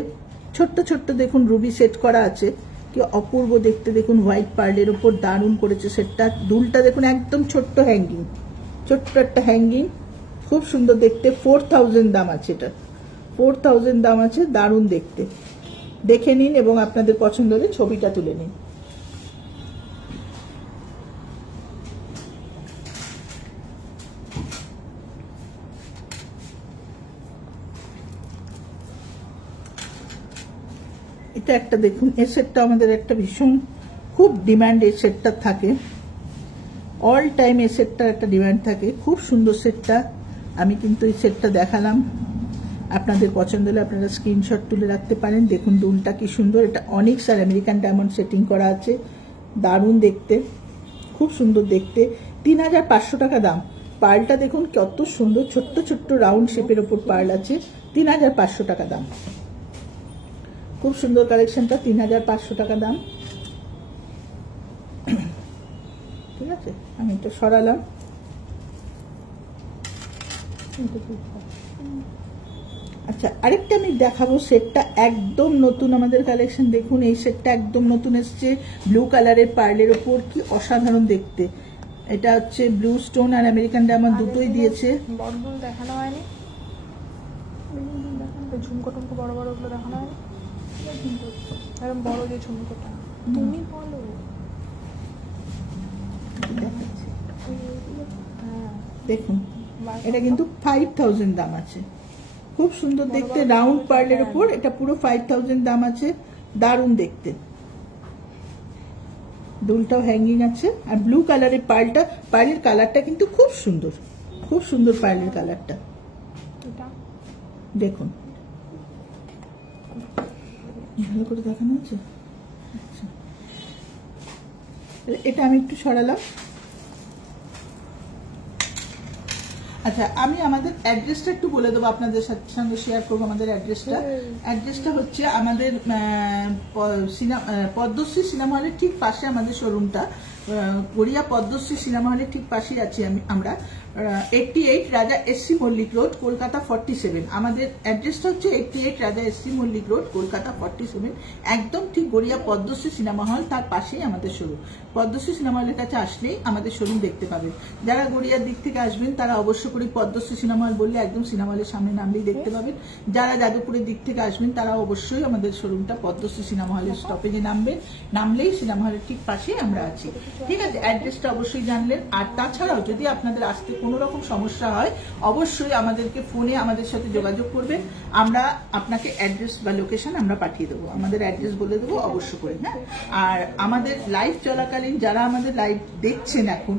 ছোট্ট ছোট্ট দেখুন রুবি সেট করা আছে, কি অপূর্ব দেখতে, দেখুন হোয়াইট পার্লের উপর দারুণ করেছে সেটটা, দুলটা দেখুন একদম ছোট্ট হ্যাঙ্গিং, ছোট্ট একটা হ্যাঙ্গিং, খুব সুন্দর দেখতে, 4000 দাম আছে, এটা 4000 দাম আছে, দারুণ দেখতে, দেখে নিন এবং আপনাদের পছন্দ হলে ছবিটা তুলে নিন। এটা একটা দেখুন, এই সেটটা আমাদের একটা ভীষণ খুব ডিমান্ড, এই সেটটা থাকে অল টাইম, এই সেটটার একটা ডিমান্ড থাকে, খুব সুন্দর সেটটা। আমি কিন্তু এই সেটটা দেখালাম, আপনাদের পছন্দ হলে আপনারা স্ক্রিনশট তুলে রাখতে পারেন। দেখুন দুলটা কি সুন্দর, এটা অনিক্স আর আমেরিকান ডায়মন্ড সেটিং করা আছে, দারুণ দেখতে, খুব সুন্দর দেখতে, 3500 টাকা দাম। পার্লটা দেখুন কত সুন্দর, ছোট্ট ছোট্ট রাউন্ড শেপের ওপর পার্ল আছে, 3500 টাকা দাম, খুব সুন্দর কালেকশনটা, 3500 টাকা দাম। ঠিক আছে, আমি এটা সরালাম। আচ্ছা, আরেকটা আমি দেখাবো, সেটটা একদম নতুন আমাদের কালেকশন, দেখুন এই সেটটা একদম নতুন এসছে, ব্লু কালারের পার্লের ওপর, কি অসাধারণ দেখতে। এটা হচ্ছে ব্লু স্টোন আর আমেরিকান ডায়মন্ড দুটোই দিয়েছে। বড়গুলো দেখানো হয়নি, ঝুমকো টুমকো বড় বড় ওগুলো দেখানো হয়নি, এরকম বড় যে ঝুমকোটা তুমি বলো। দেখুন এটা কিন্তু 5000 দাম আছে, খুব সুন্দর দেখতে, রাউন্ড পার্লের উপর, এটা পুরো 5000 দাম আছে, দারুণ দেখতে, দুলটাও হ্যাঙ্গিং আছে, আর ব্লু কালারের পার্লটা, পার্লের কালারটা কিন্তু খুব সুন্দর, খুব সুন্দর পার্লের কালারটা, দেখুন ভালো করে দেখানো হচ্ছে। আচ্ছা, এটা আমি একটু সরালাম। আচ্ছা, আমি আমাদের অ্যাড্রেসটা একটু বলে দেবো, আপনাদের সঙ্গে শেয়ার করবো আমাদের অ্যাড্রেসটা। অ্যাড্রেসটা হচ্ছে আমাদের পদ্মশ্রী সিনেমা হলের ঠিক পাশে আমাদের শোরুমটা, গড়িয়া পদ্মশ্রী সিনেমা হলের ঠিক পাশেই আছি আমরা। 88 রাজা এসসি মল্লিক রোড, কলকাতা 47। আমাদের অ্যাড্রেসটা হচ্ছে 88 রাজা এসসি মল্লিক রোড, কলকাতা 47। একদম ঠিক গড়িয়া পদ্মশ্রী সিনেমা হল, তার পাশেই আমাদের শোরুম। পদ্মশ্রী সিনেমা হলের কাছে আসলেই আমাদের শোরুম দেখতে পাবেন। যারা গড়িয়ার দিক থেকে আসবেন তারা অবশ্য করে পদ্মশ্রী সিনেমা হল বললে একদম সিনেমা হলের সামনে নামলেই দেখতে পাবেন। যারা যাদবপুরের দিক থেকে আসবেন তারা অবশ্যই আমাদের শোরুমটা পদ্মশ্রী সিনেমা হলের স্টপেজে নামলেই সিনেমা হলের ঠিক পাশেই আমরা আছি। ঠিক আছে, অ্যাড্রেসটা অবশ্যই জানলেন। আর তাছাড়াও যদি আপনাদের আসতে কোনো রকম সমস্যা হয় অবশ্যই আমাদেরকে ফোনে আমাদের সাথে যোগাযোগ করবেন। আমরা আপনাকে অ্যাড্রেস বা লোকেশন আমরা পাঠিয়ে দেবো, আমাদের অ্যাড্রেস বলে দেবো অবশ্য করে। হ্যাঁ, আর আমাদের লাইভ চলাকালীন যারা আমাদের লাইভ দেখছেন এখন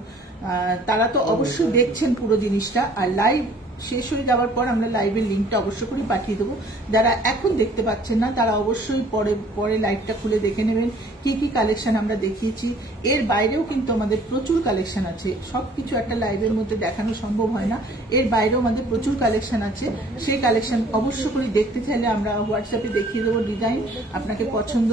তারা তো অবশ্যই দেখছেন পুরো জিনিসটা, আর লাইভ শেষ হয়ে যাওয়ার পর আমরা লাইভের লিঙ্কটা অবশ্য করে পাঠিয়ে দেবো। যারা এখন দেখতে পাচ্ছেন না তারা অবশ্যই পরে লাইভটা খুলে দেখে নেবেন কি কি কালেকশন আমরা দেখিয়েছি। এর বাইরেও কিন্তু আমাদের প্রচুর কালেকশন আছে, সবকিছু একটা লাইভের মধ্যে দেখানো সম্ভব হয় না। এর বাইরেও আমাদের প্রচুর কালেকশন আছে, সেই কালেকশন অবশ্য করে দেখতে চাইলে আমরা হোয়াটসঅ্যাপে দেখিয়ে দেবো ডিজাইন। আপনাকে পছন্দ,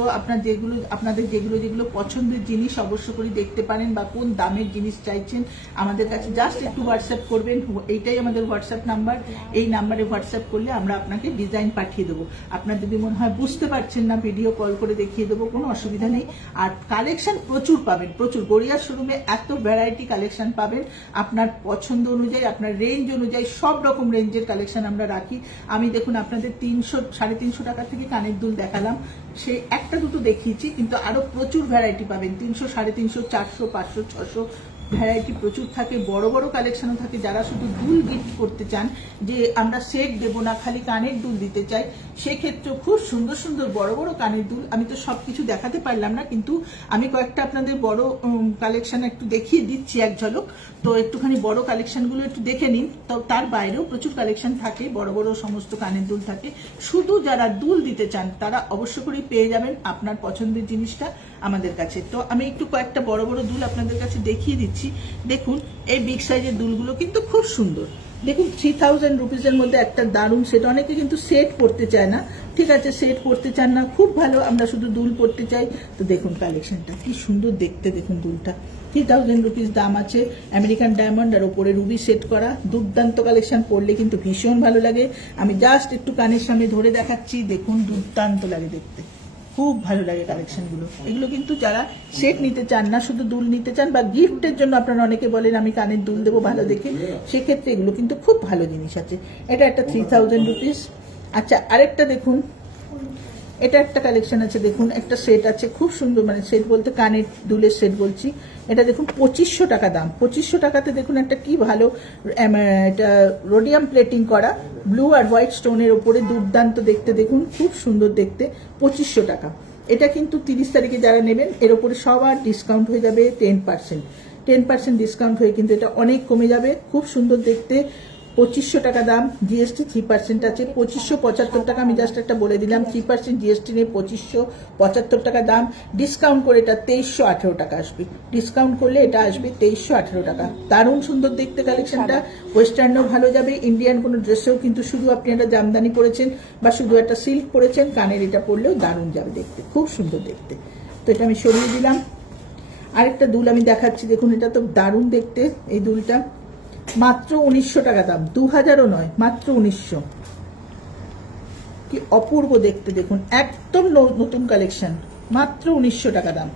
আপনাদের যেগুলো পছন্দের জিনিস অবশ্য করে দেখতে পারেন, বা কোন দামের জিনিস চাইছেন আমাদের কাছে জাস্ট একটু হোয়াটসঅ্যাপ করবেন। এইটাই আমাদের হোয়াটসঅ্যাপ নাম্বার, এই নাম্বারে হোয়াটসঅ্যাপ করলে আমরা আপনাকে ডিজাইন পাঠিয়ে দেবো। আপনার যদি মনে হয় বুঝতে পারছেন না, ভিডিও কল করে দেখিয়ে দেবো, কোনো অসুবিধা নেই। আর কালেকশন প্রচুর পাবেন, প্রচুর। গড়িয়ার শোরুমে এত ভ্যারাইটি কালেকশন পাবেন, আপনার পছন্দ অনুযায়ী, আপনার রেঞ্জ অনুযায়ী সব রকম রেঞ্জের কালেকশন আমরা রাখি। আমি দেখুন আপনাদের 300-350 টাকা থেকে কানের দুল দেখালাম, সে একটা দুটো দেখিয়েছি, কিন্তু আরো প্রচুর ভ্যারাইটি পাবেন। 300, 350, 400, 500, 600 ভ্যারাইটি প্রচুর থাকে। বড় বড় কালেকশনও থাকে। যারা শুধু দুল গিফট করতে চান, যে আমরা সেট দেবো না, খালি কানের দুল দিতে চাই, সেক্ষেত্রে খুব সুন্দর সুন্দর বড় বড় কানের দুল। আমি তো সবকিছু দেখাতে পারলাম না, কিন্তু আমি কয়েকটা আপনাদের বড় কালেকশন একটু দেখিয়ে দিচ্ছি এক ঝলক। তো একটুখানি বড় কালেকশনগুলো একটু দেখে নিন। তো তার বাইরেও প্রচুর কালেকশন থাকে, বড় বড় সমস্ত কানের দুল থাকে। শুধু যারা দুল দিতে চান তারা অবশ্য করেই পেয়ে যাবেন আপনার পছন্দের জিনিসটা আমাদের কাছে। তো আমি একটু কয়েকটা বড় বড় দুল আপনাদের কাছে দেখিয়ে দিচ্ছি। দেখুন এই বিগ সাইজের দুলগুলো কিন্তু খুব সুন্দর। দেখুন 3000 রুপিসের মধ্যে একটা দারুণ সেট। অনেকে কিন্তু সেট পড়তে চায় না, ঠিক আছে, সেট পড়তে চান না, খুব ভালো, আমরা শুধু দুল পড়তে চাই। তো দেখুন কালেকশনটা কি সুন্দর দেখতে, দেখুন দুলটা 3000 রুপিস দাম আছে। আমেরিকান ডায়মন্ড আর ওপরে রুবি সেট করা, দুর্দান্ত কালেকশন। পড়লে কিন্তু ভীষণ ভালো লাগে। আমি জাস্ট একটু কানের সামনে ধরে দেখাচ্ছি, দেখুন দুর্দান্ত লাগে দেখতে, খুব ভালো লাগে কালেকশনগুলো। এগুলো কিন্তু যারা সেট নিতে চান না, শুধু দুল নিতে চান, বা গিফটের জন্য আপনারা অনেকে বলেন আমি কানের দুল দেবো ভালো দেখে, সেক্ষেত্রে এগুলো কিন্তু খুব ভালো জিনিস আছে। এটা একটা 3000 রুপিস। আচ্ছা, আরেকটা দেখুন, এটা একটা কালেকশন আছে। দেখুন একটা সেট আছে খুব সুন্দর, মানে সেট বলতে কানের দুলের সেট বলছি। এটা দেখুন 2500 টাকা দাম। 2500 টাকাতে দেখুন একটা কি ভালো, এটা রোডিয়াম প্লেটিং করা, ব্লু আর হোয়াইট স্টোনের ওপরে, দুর্দান্ত দেখতে, দেখুন খুব সুন্দর দেখতে। 2500 টাকা। এটা কিন্তু 30 তারিখে যারা নেবেন এর ওপরে সবার ডিসকাউন্ট হয়ে যাবে 10% ডিসকাউন্ট হয়ে কিন্তু এটা অনেক কমে যাবে। খুব সুন্দর দেখতে। 2500 টাকা দাম, জিএসটি 3% আছে। 2575 টাকা, আমি জাস্ট একটা বলে দিলাম, 3% জিএসটি নিয়ে 2575 টাকা দাম। ডিসকাউন্ট করে এটা 2318 টাকা আসবে। ডিসকাউন্ট করলে এটা আসবে 2318 টাকা। দারুণ সুন্দর দেখতে কালেকশনটা। ওয়েস্টার্নেও ভালো যাবে, ইন্ডিয়ান কোনো ড্রেসেও, কিন্তু শুধু আপনি একটা জামদানি পরেছেন বা শুধু একটা সিল্ক পরেছেন, কানের এটা পরলেও দারুণ যাবে দেখতে, খুব সুন্দর দেখতে। তো এটা আমি সরিয়ে দিলাম। আরেকটা দুল আমি দেখাচ্ছি, দেখুন এটা তো দারুণ দেখতে। এই দুলটা মাত্র 1900 টাকা দাম, 2000ও নয়, মাত্র 1900। কি অপূর্ব দেখতে, দেখুন একদম নতুন কালেকশন, মাত্র 1900 টাকা দাম,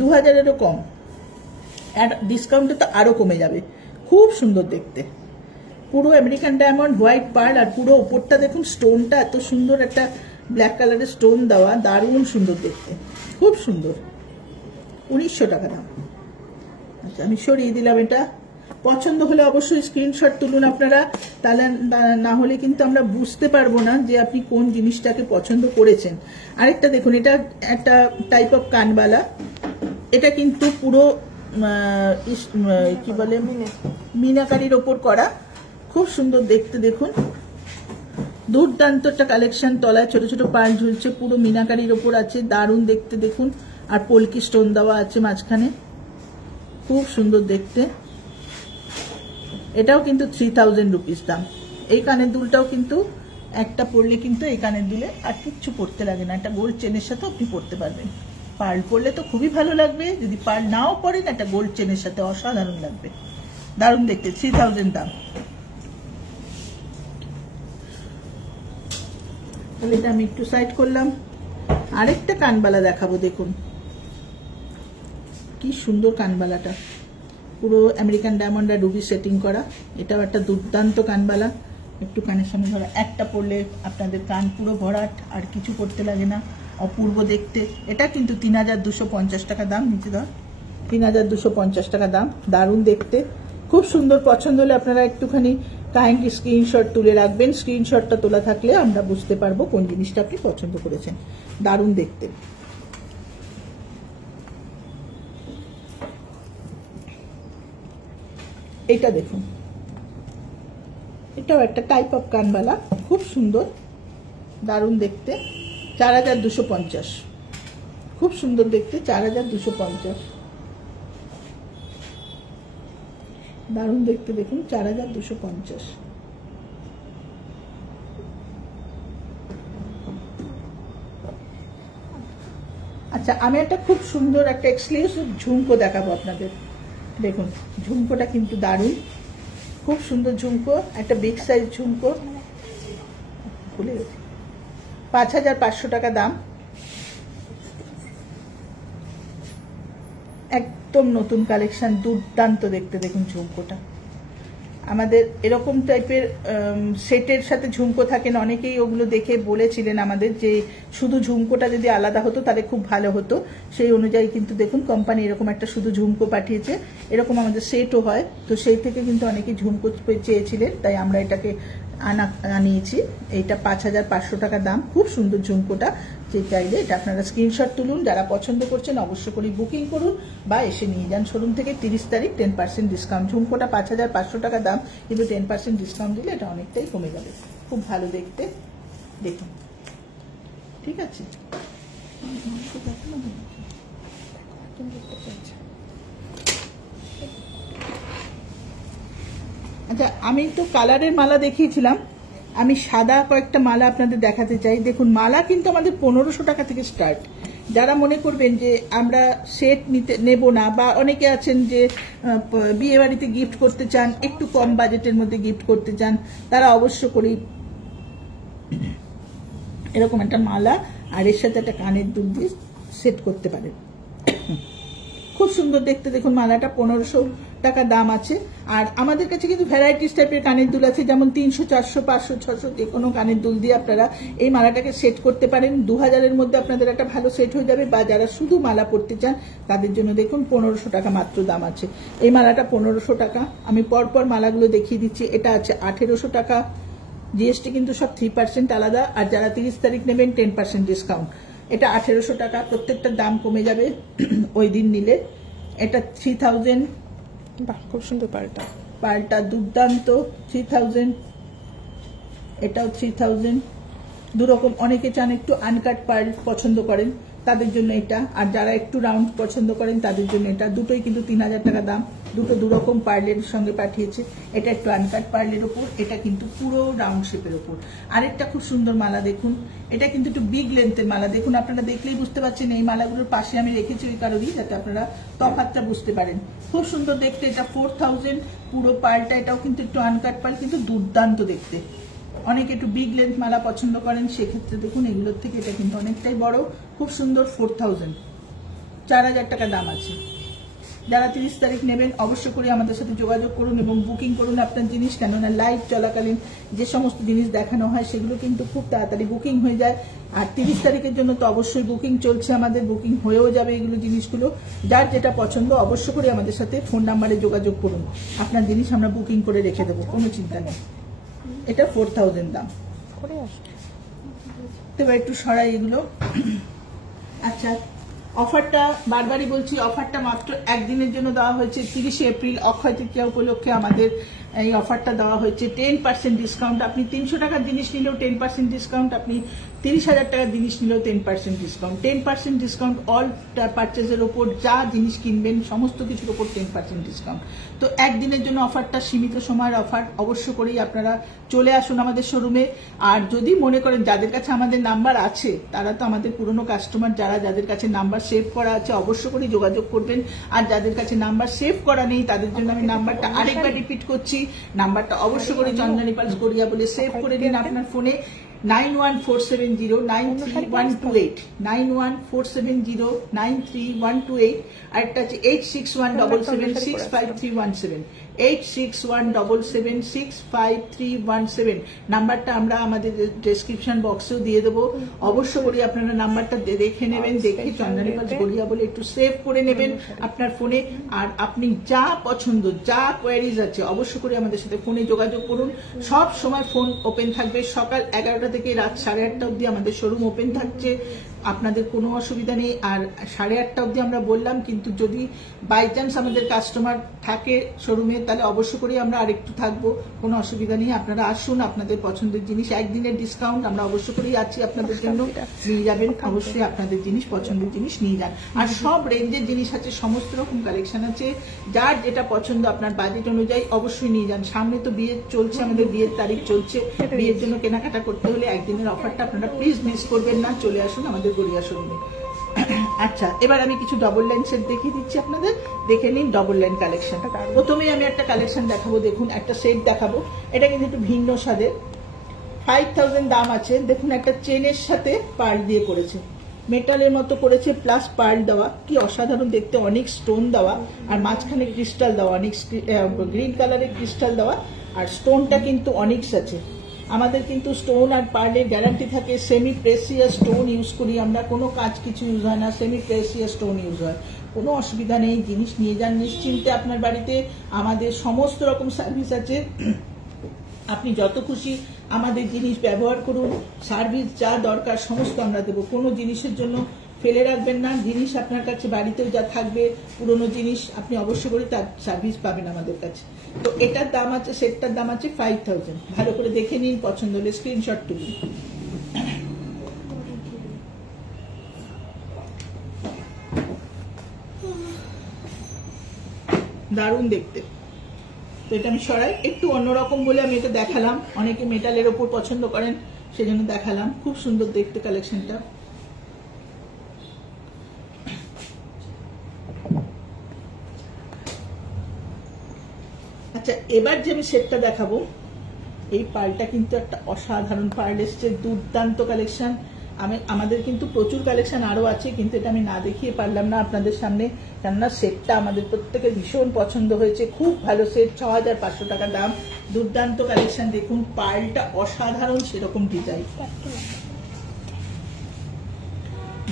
2000-এরও কম। আর ডিসকাউন্টে তো আরো কমে যাবে। খুব সুন্দর দেখতে, পুরো আমেরিকান ডায়মন্ড, হোয়াইট পার্ল, আর পুরো ওপরটা দেখুন স্টোনটা এত সুন্দর, একটা ব্ল্যাক কালারের স্টোন দেওয়া, দারুণ সুন্দর দেখতে, খুব সুন্দর। 1900 টাকা দাম। আচ্ছা, আমি সরিয়ে দিলাম এটা। পছন্দ হলে অবশ্যই স্ক্রিনশট তুলুন আপনারা, তাহলে না হলে কিন্তু আমরা বুঝতে পারবো না যে আপনি কোন জিনিসটাকে পছন্দ করেছেন। আরেকটা দেখুন, এটা একটা টাইপ অফ কানবালা। এটা কিন্তু পুরো কি বলে, মিনাকারির ওপর করা, খুব সুন্দর দেখতে। দেখুন দুর্দান্ত একটা কালেকশন। তলায় ছোট ছোট পার্ল ঝুলছে, পুরো মিনাকারির ওপর আছে, দারুণ দেখতে দেখুন। আর পলকি স্টোন দেওয়া আছে মাঝখানে, খুব সুন্দর দেখতে। এটাও কিন্তু 3000 রুপিস দাম। এই কানের দুলটাও কিন্তু একটা পরলে কিন্তু এই কানের দুলে আর কিচ্ছু পরতে লাগে না, একটা গোল্ড চেনের সাথে আপনি পরতে পারবেন। পার্ল পরলে তো খুবই ভালো লাগবে, যদি পার্ল নাও পরেন একটা গোল্ড চেনের সাথে অসাধারণ লাগবে। দারুণ দেখতে, 3000 দাম। তাহলে এটা আমি একটু সাইড করলাম। আরেকটা কানবালা দেখাবো, দেখুন কি সুন্দর কানবালাটা, পুরো আমেরিকান ডায়মন্ড আর রুবি সেটিং করা। এটাও একটা দুর্দান্ত কানবালা, একটু কানের সামনে ধরা, একটা পরলে আপনাদের কান পুরো ভরাট, আর কিছু করতে লাগে না, অপূর্ব দেখতে। এটা কিন্তু 3250 টাকা দাম, নিচে ধর 3250 টাকা দাম, দারুণ দেখতে, খুব সুন্দর। পছন্দ হলে আপনারা একটুখানি কাইন্ডলি স্ক্রিনশট তুলে রাখবেন। স্ক্রিনশটটা তোলা থাকলে আমরা বুঝতে পারবো কোন জিনিসটা আপনি পছন্দ করেছেন। দারুণ দেখতে। এটা দেখুন, এটাও একটা টাইপ অফ কানবালা, খুব সুন্দর, দারুণ দেখতে, 4250, খুব সুন্দর দেখতে, 4250, দারুণ দেখতে, দেখুন 4250। আচ্ছা, আমি একটা খুব সুন্দর একটা এক্সক্লুসিভ ঝুমকো দেখাবো আপনাদের। দেখুন ঝুমকোটা কিন্তু দারুণ, খুব সুন্দর ঝুমকো, একটা বিগ সাইজ ঝুমকো, ভুলে গেছি, 5500 টাকা দাম, একদম নতুন কালেকশন, দুর্দান্ত দেখতে। দেখুন ঝুমকোটা, আমাদের এরকম টাইপের সেটের সাথে ঝুমকো থাকেন, অনেকেই ওগুলো দেখে বলেছিলেন আমাদের যে শুধু ঝুমকোটা যদি আলাদা হতো তাহলে খুব ভালো হতো। সেই অনুযায়ী কিন্তু দেখুন কোম্পানি এরকম একটা শুধু ঝুমকো পাঠিয়েছে, এরকম আমাদের সেটও হয়, তো সেই থেকে কিন্তু অনেকেই ঝুমকো চেয়েছিলেন, তাই আমরা এটাকে আনিয়েছি। এইটা 5500 টাকা দাম, খুব সুন্দর ঝুমকোটা। যে চাইলে এটা আপনারা স্ক্রিনশট তুলুন, যারা পছন্দ করছেন অবশ্য করে বুকিং করুন বা এসে নিয়ে যান শোরুম থেকে। 30 তারিখ 10% ডিসকাউন্ট, ঝুমকোটা 5500 টাকা দাম, কিন্তু 10% ডিসকাউন্ট দিলে এটা অনেকটাই কমে যাবে, খুব ভালো দেখতে। দেখুন ঠিক আছে, আচ্ছা আমি তো কালারের মালা দেখিয়েছিলাম, আমি সাদা কয়েকটা মালা আপনাদের দেখাতে চাই। দেখুন মালা কিন্তু আমাদের 1500 টাকা থেকে স্টার্ট। যারা মনে করবেন যে আমরা সেট নেব না, বা অনেকে আছেন যে বিয়ে বাড়িতে গিফট করতে চান, একটু কম বাজেটের মধ্যে গিফট করতে চান, তারা অবশ্য করেই এরকম একটা মালা আর এর সাথে একটা কানের দুল দিয়ে সেট করতে পারেন, খুব সুন্দর দেখতে। দেখুন মালাটা 1500 টাকা দাম আছে। আর আমাদের কাছে কিন্তু ভ্যারাইটিস টাইপের কানের দুল আছে, যেমন 300, 400, 500, 600 যে কোনো কানের দুল দিয়ে আপনারা এই মালাটাকে সেট করতে পারেন। 2000-এর মধ্যে আপনাদের একটা ভালো সেট হয়ে যাবে। বা যারা শুধু মালা পরতে চান তাদের জন্য দেখুন 1500 টাকা মাত্র দাম আছে। এই মালাটা 1500 টাকা। আমি পরপর মালাগুলো দেখিয়ে দিচ্ছি। এটা আছে 1800 টাকা, জিএসটি কিন্তু সব 3% আলাদা। আর যারা 30 তারিখ নেবেন 10% ডিসকাউন্ট। এটা 1800 টাকা, প্রত্যেকটার দাম কমে যাবে ওই দিন নিলে। এটা 3000, খুব সুন্দর পাল্টা, পাল্টা দুর্দান্ত, 3000। এটাও 3000, দুরকম। অনেকে চান একটু আনকাট পার্ল পছন্দ করেন তাদের জন্য এটা, আর যারা একটু রাউন্ড পছন্দ করেন তাদের জন্য এটা। দুটোই কিন্তু 3000 টাকা দাম, দুটো দুরকম পার্লের সঙ্গে পাঠিয়েছে। এটা একটু আনকাট পার্লের ওপর, এটা কিন্তু পুরো রাউন্ড শেপের ওপর। আরেকটা খুব সুন্দর মালা দেখুন, এটা কিন্তু একটু বিগ লেন্থের মালা। দেখুন আপনারা দেখলেই বুঝতে পারছেন, এই মালাগুলোর পাশে আমি রেখেছি ওই কারণেই, যাতে আপনারা তফাৎটা বুঝতে পারেন। খুব সুন্দর দেখতে, এটা 4000 পুরো পার্লটা। এটাও কিন্তু একটু আনকাট পার্ল, কিন্তু দুর্দান্ত দেখতে। অনেকে একটু বিগ লেন্থ মালা পছন্দ করেন, সেক্ষেত্রে দেখুন এগুলোর থেকে এটা কিন্তু অনেকটাই বড়, খুব সুন্দর। 4000, 4000 টাকা দাম আছে। যারা 30 তারিখ নেবেন অবশ্য করে আমাদের সাথে যোগাযোগ করুন এবং বুকিং করুন আপনার জিনিস, কেননা লাইভ চলাকালীন যে সমস্ত জিনিস দেখানো হয় সেগুলো কিন্তু খুব তাড়াতাড়ি বুকিং হয়ে যায়। আর 30 তারিখের জন্য তো অবশ্যই বুকিং চলছে, আমাদের বুকিং হয়েও যাবে এগুলো জিনিসগুলো। যার যেটা পছন্দ অবশ্য করে আমাদের সাথে ফোন নাম্বারে যোগাযোগ করুন, আপনার জিনিস আমরা বুকিং করে রেখে দেবো, কোনো চিন্তা নেই। এটা 4000 দাম। এবার একটু সরাই এগুলো। আচ্ছা, অফারটা বারবারই বলছি, অফারটা মাত্র একদিনের জন্য দেওয়া হয়েছে। 30শে এপ্রিল অক্ষয় তৃতীয়া উপলক্ষে আমাদের এই অফারটা দেওয়া হয়েছে 10% ডিসকাউন্ট। আপনি 300 টাকার জিনিস নিলেও 10% ডিসকাউন্ট, আপনি 30,000 টাকার জিনিস নিলেও 10% ডিসকাউন্ট। 10% ডিসকাউন্ট অল পারচেজের ওপর, যা জিনিস কিনবেন সমস্ত কিছুর ওপর 10% ডিসকাউন্ট। তো একদিনের জন্য অফারটা সীমিত সময়ের অফার, অবশ্য করেই আপনারা চলে আসুন আমাদের শোরুমে। আর যদি মনে করেন যাদের কাছে আমাদের নাম্বার আছে তারা তো আমাদের পুরনো কাস্টমার, যাদের কাছে নাম্বার সেভ করা আছে অবশ্য করেই যোগাযোগ করবেন। আর যাদের কাছে নাম্বার সেভ করা নেই তাদের জন্য আমি নাম্বারটা আরেকবার রিপিট করছি, নাম্বারটা অবশ্য করে চন্দনী পালস গড়িয়া বলে সেভ করে নিন আপনার ফোনে। 9147093128, 9147093128। আরেকটা আছে 8617765317, 8617765317। নাম্বারটা আমরা আমাদের ডেসক্রিপশন বক্সেও দিয়ে দেবো, অবশ্য করে আপনারা নাম্বারটা দেখে নেবেন, দেখে চন্দনী পালস গড়িয়া বলে একটু সেভ করে নেবেন আপনার ফোনে। আর আপনি যা পছন্দ, যা কোয়ারিজ আছে অবশ্য করে আমাদের সাথে ফোনে যোগাযোগ করুন। সব সময় ফোন ওপেন থাকবে, সকাল 11টা থেকে রাত 8:30 অবধি আমাদের শোরুম ওপেন থাকছে, আপনাদের কোনো অসুবিধা নেই। আর 8:30 অবধি আমরা বললাম, কিন্তু যদি বাই চান্স আমাদের কাস্টমার থাকে শোরুমে তাহলে অবশ্য করে আমরা আরেকটু থাকবো, কোনো অসুবিধা নেই। আপনারা আসুন, আপনাদের পছন্দের জিনিস, একদিনের ডিসকাউন্ট আমরা অবশ্য করেই আছি আপনাদের জন্য, নিয়ে যাবেন অবশ্যই, আপনাদের জিনিস, পছন্দের জিনিস নিয়ে যান। আর সব রেঞ্জের জিনিস আছে, সমস্ত রকম কালেকশন আছে, যার যেটা পছন্দ আপনার বাজেট অনুযায়ী অবশ্যই নিয়ে যান। সামনে তো বিয়ে চলছে, আমাদের বিয়ের তারিখ চলছে, বিয়ের জন্য কেনাকাটা করতে হলে একদিনের অফারটা আপনারা প্লিজ মিস করবেন না, চলে আসুন আমাদের গড়িয়া শোরুমে। আচ্ছা, এবার আমি কিছু ডবল লাইন সেট দেখিয়ে দিচ্ছি আপনাদের, দেখে নিন ডবল লাইন কালেকশন। প্রথমে আমি একটা কালেকশন দেখাবো, দেখুন একটা সেট দেখাবো, এটা কিন্তু একটু ভিন্ন স্বাদের, 5000 দাম আছে। দেখুন একটা চেনের সাথে পার্ল দিয়ে করেছে, মেটালের মতো করেছে, প্লাস পার্ল দেওয়া, কি অসাধারণ দেখতে, অনেক স্টোন দেওয়া, আর মাঝখানে ক্রিস্টাল দেওয়া, অনেক গ্রিন কালারের ক্রিস্টাল দেওয়া, আর স্টোনটা কিন্তু অনিক্স আছে। আমাদের কিন্তু স্টোন আর পার্লের গ্যারান্টি থাকে, সেমি প্রেসিয়াস স্টোন ইউজ করি আমরা, কোনো কাজ কিছু ইউজ হয় না, সেমি প্রেসিয়াস স্টোন ইউজ হয়, কোনো অসুবিধা নেই। জিনিস নিয়ে যান নিশ্চিন্তে আপনার বাড়িতে, আমাদের সমস্ত রকম সার্ভিস আছে, আপনি যত খুশি আমাদের জিনিস ব্যবহার করুন, সার্ভিস যা দরকার সমস্ত আমরা দেবো, কোনো জিনিসের জন্য ফেলে রাখবেন না। জিনিস আপনার কাছে বাড়িতেও যা থাকবে পুরনো জিনিস আপনি অবশ্য করে তার সার্ভিস পাবেন আমাদের কাছে। তো এটার দাম আছে, সেটটার দাম আছে 5000। ভালো করে দেখে নিন, পছন্দ হলে স্ক্রিনশট তুলুন। দারুণ দেখতে। তো এটা আমি সরাই, একটু অন্যরকম বলে আমি এটা দেখালাম, অনেকে মেটালের ওপর পছন্দ করেন সেজন্য দেখালাম, খুব সুন্দর দেখতে কালেকশনটা। আচ্ছা, এবার যে আমি সেটটা দেখাবো, এই পার্লটা কিন্তু একটা অসাধারণ পার্ল এসছে, দুর্দান্ত কালেকশন। আমাদের কিন্তু প্রচুর কালেকশন আরো আছে, কিন্তু এটা আমি না দেখিয়ে পারলাম না আপনাদের সামনে, কেননা সেটটা আমাদের প্রত্যেকের ভীষণ পছন্দ হয়েছে, খুব ভালো সেট, 6500 টাকা দাম, দুর্দান্ত কালেকশন। দেখুন পার্লটা অসাধারণ, সেরকম ডিজাইন,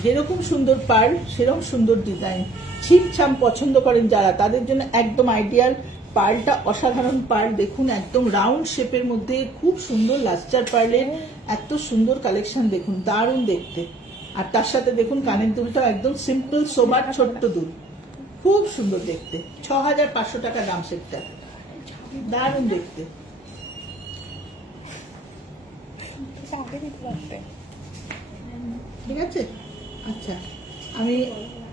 যেরকম সুন্দর পার্ল সেরকম সুন্দর ডিজাইন, ছিমছাম পছন্দ করেন যারা তাদের জন্য একদম আইডিয়াল। পার্লটা অসাধারণ পার্ল, দেখুন একদম রাউন্ড শেপের মধ্যে, খুব সুন্দর লাস্টার পার্লের, এত সুন্দর কালেকশন দেখুন, দারুণ দেখতে। আর তার সাথে দেখুন কানের দুলটা একদম সিম্পল সোবার ছোট্ট দুল, খুব সুন্দর দেখতে, 6500 টাকা দাম সেটটা, দারুণ দেখতে। ঠিক আছে, আচ্ছা আমি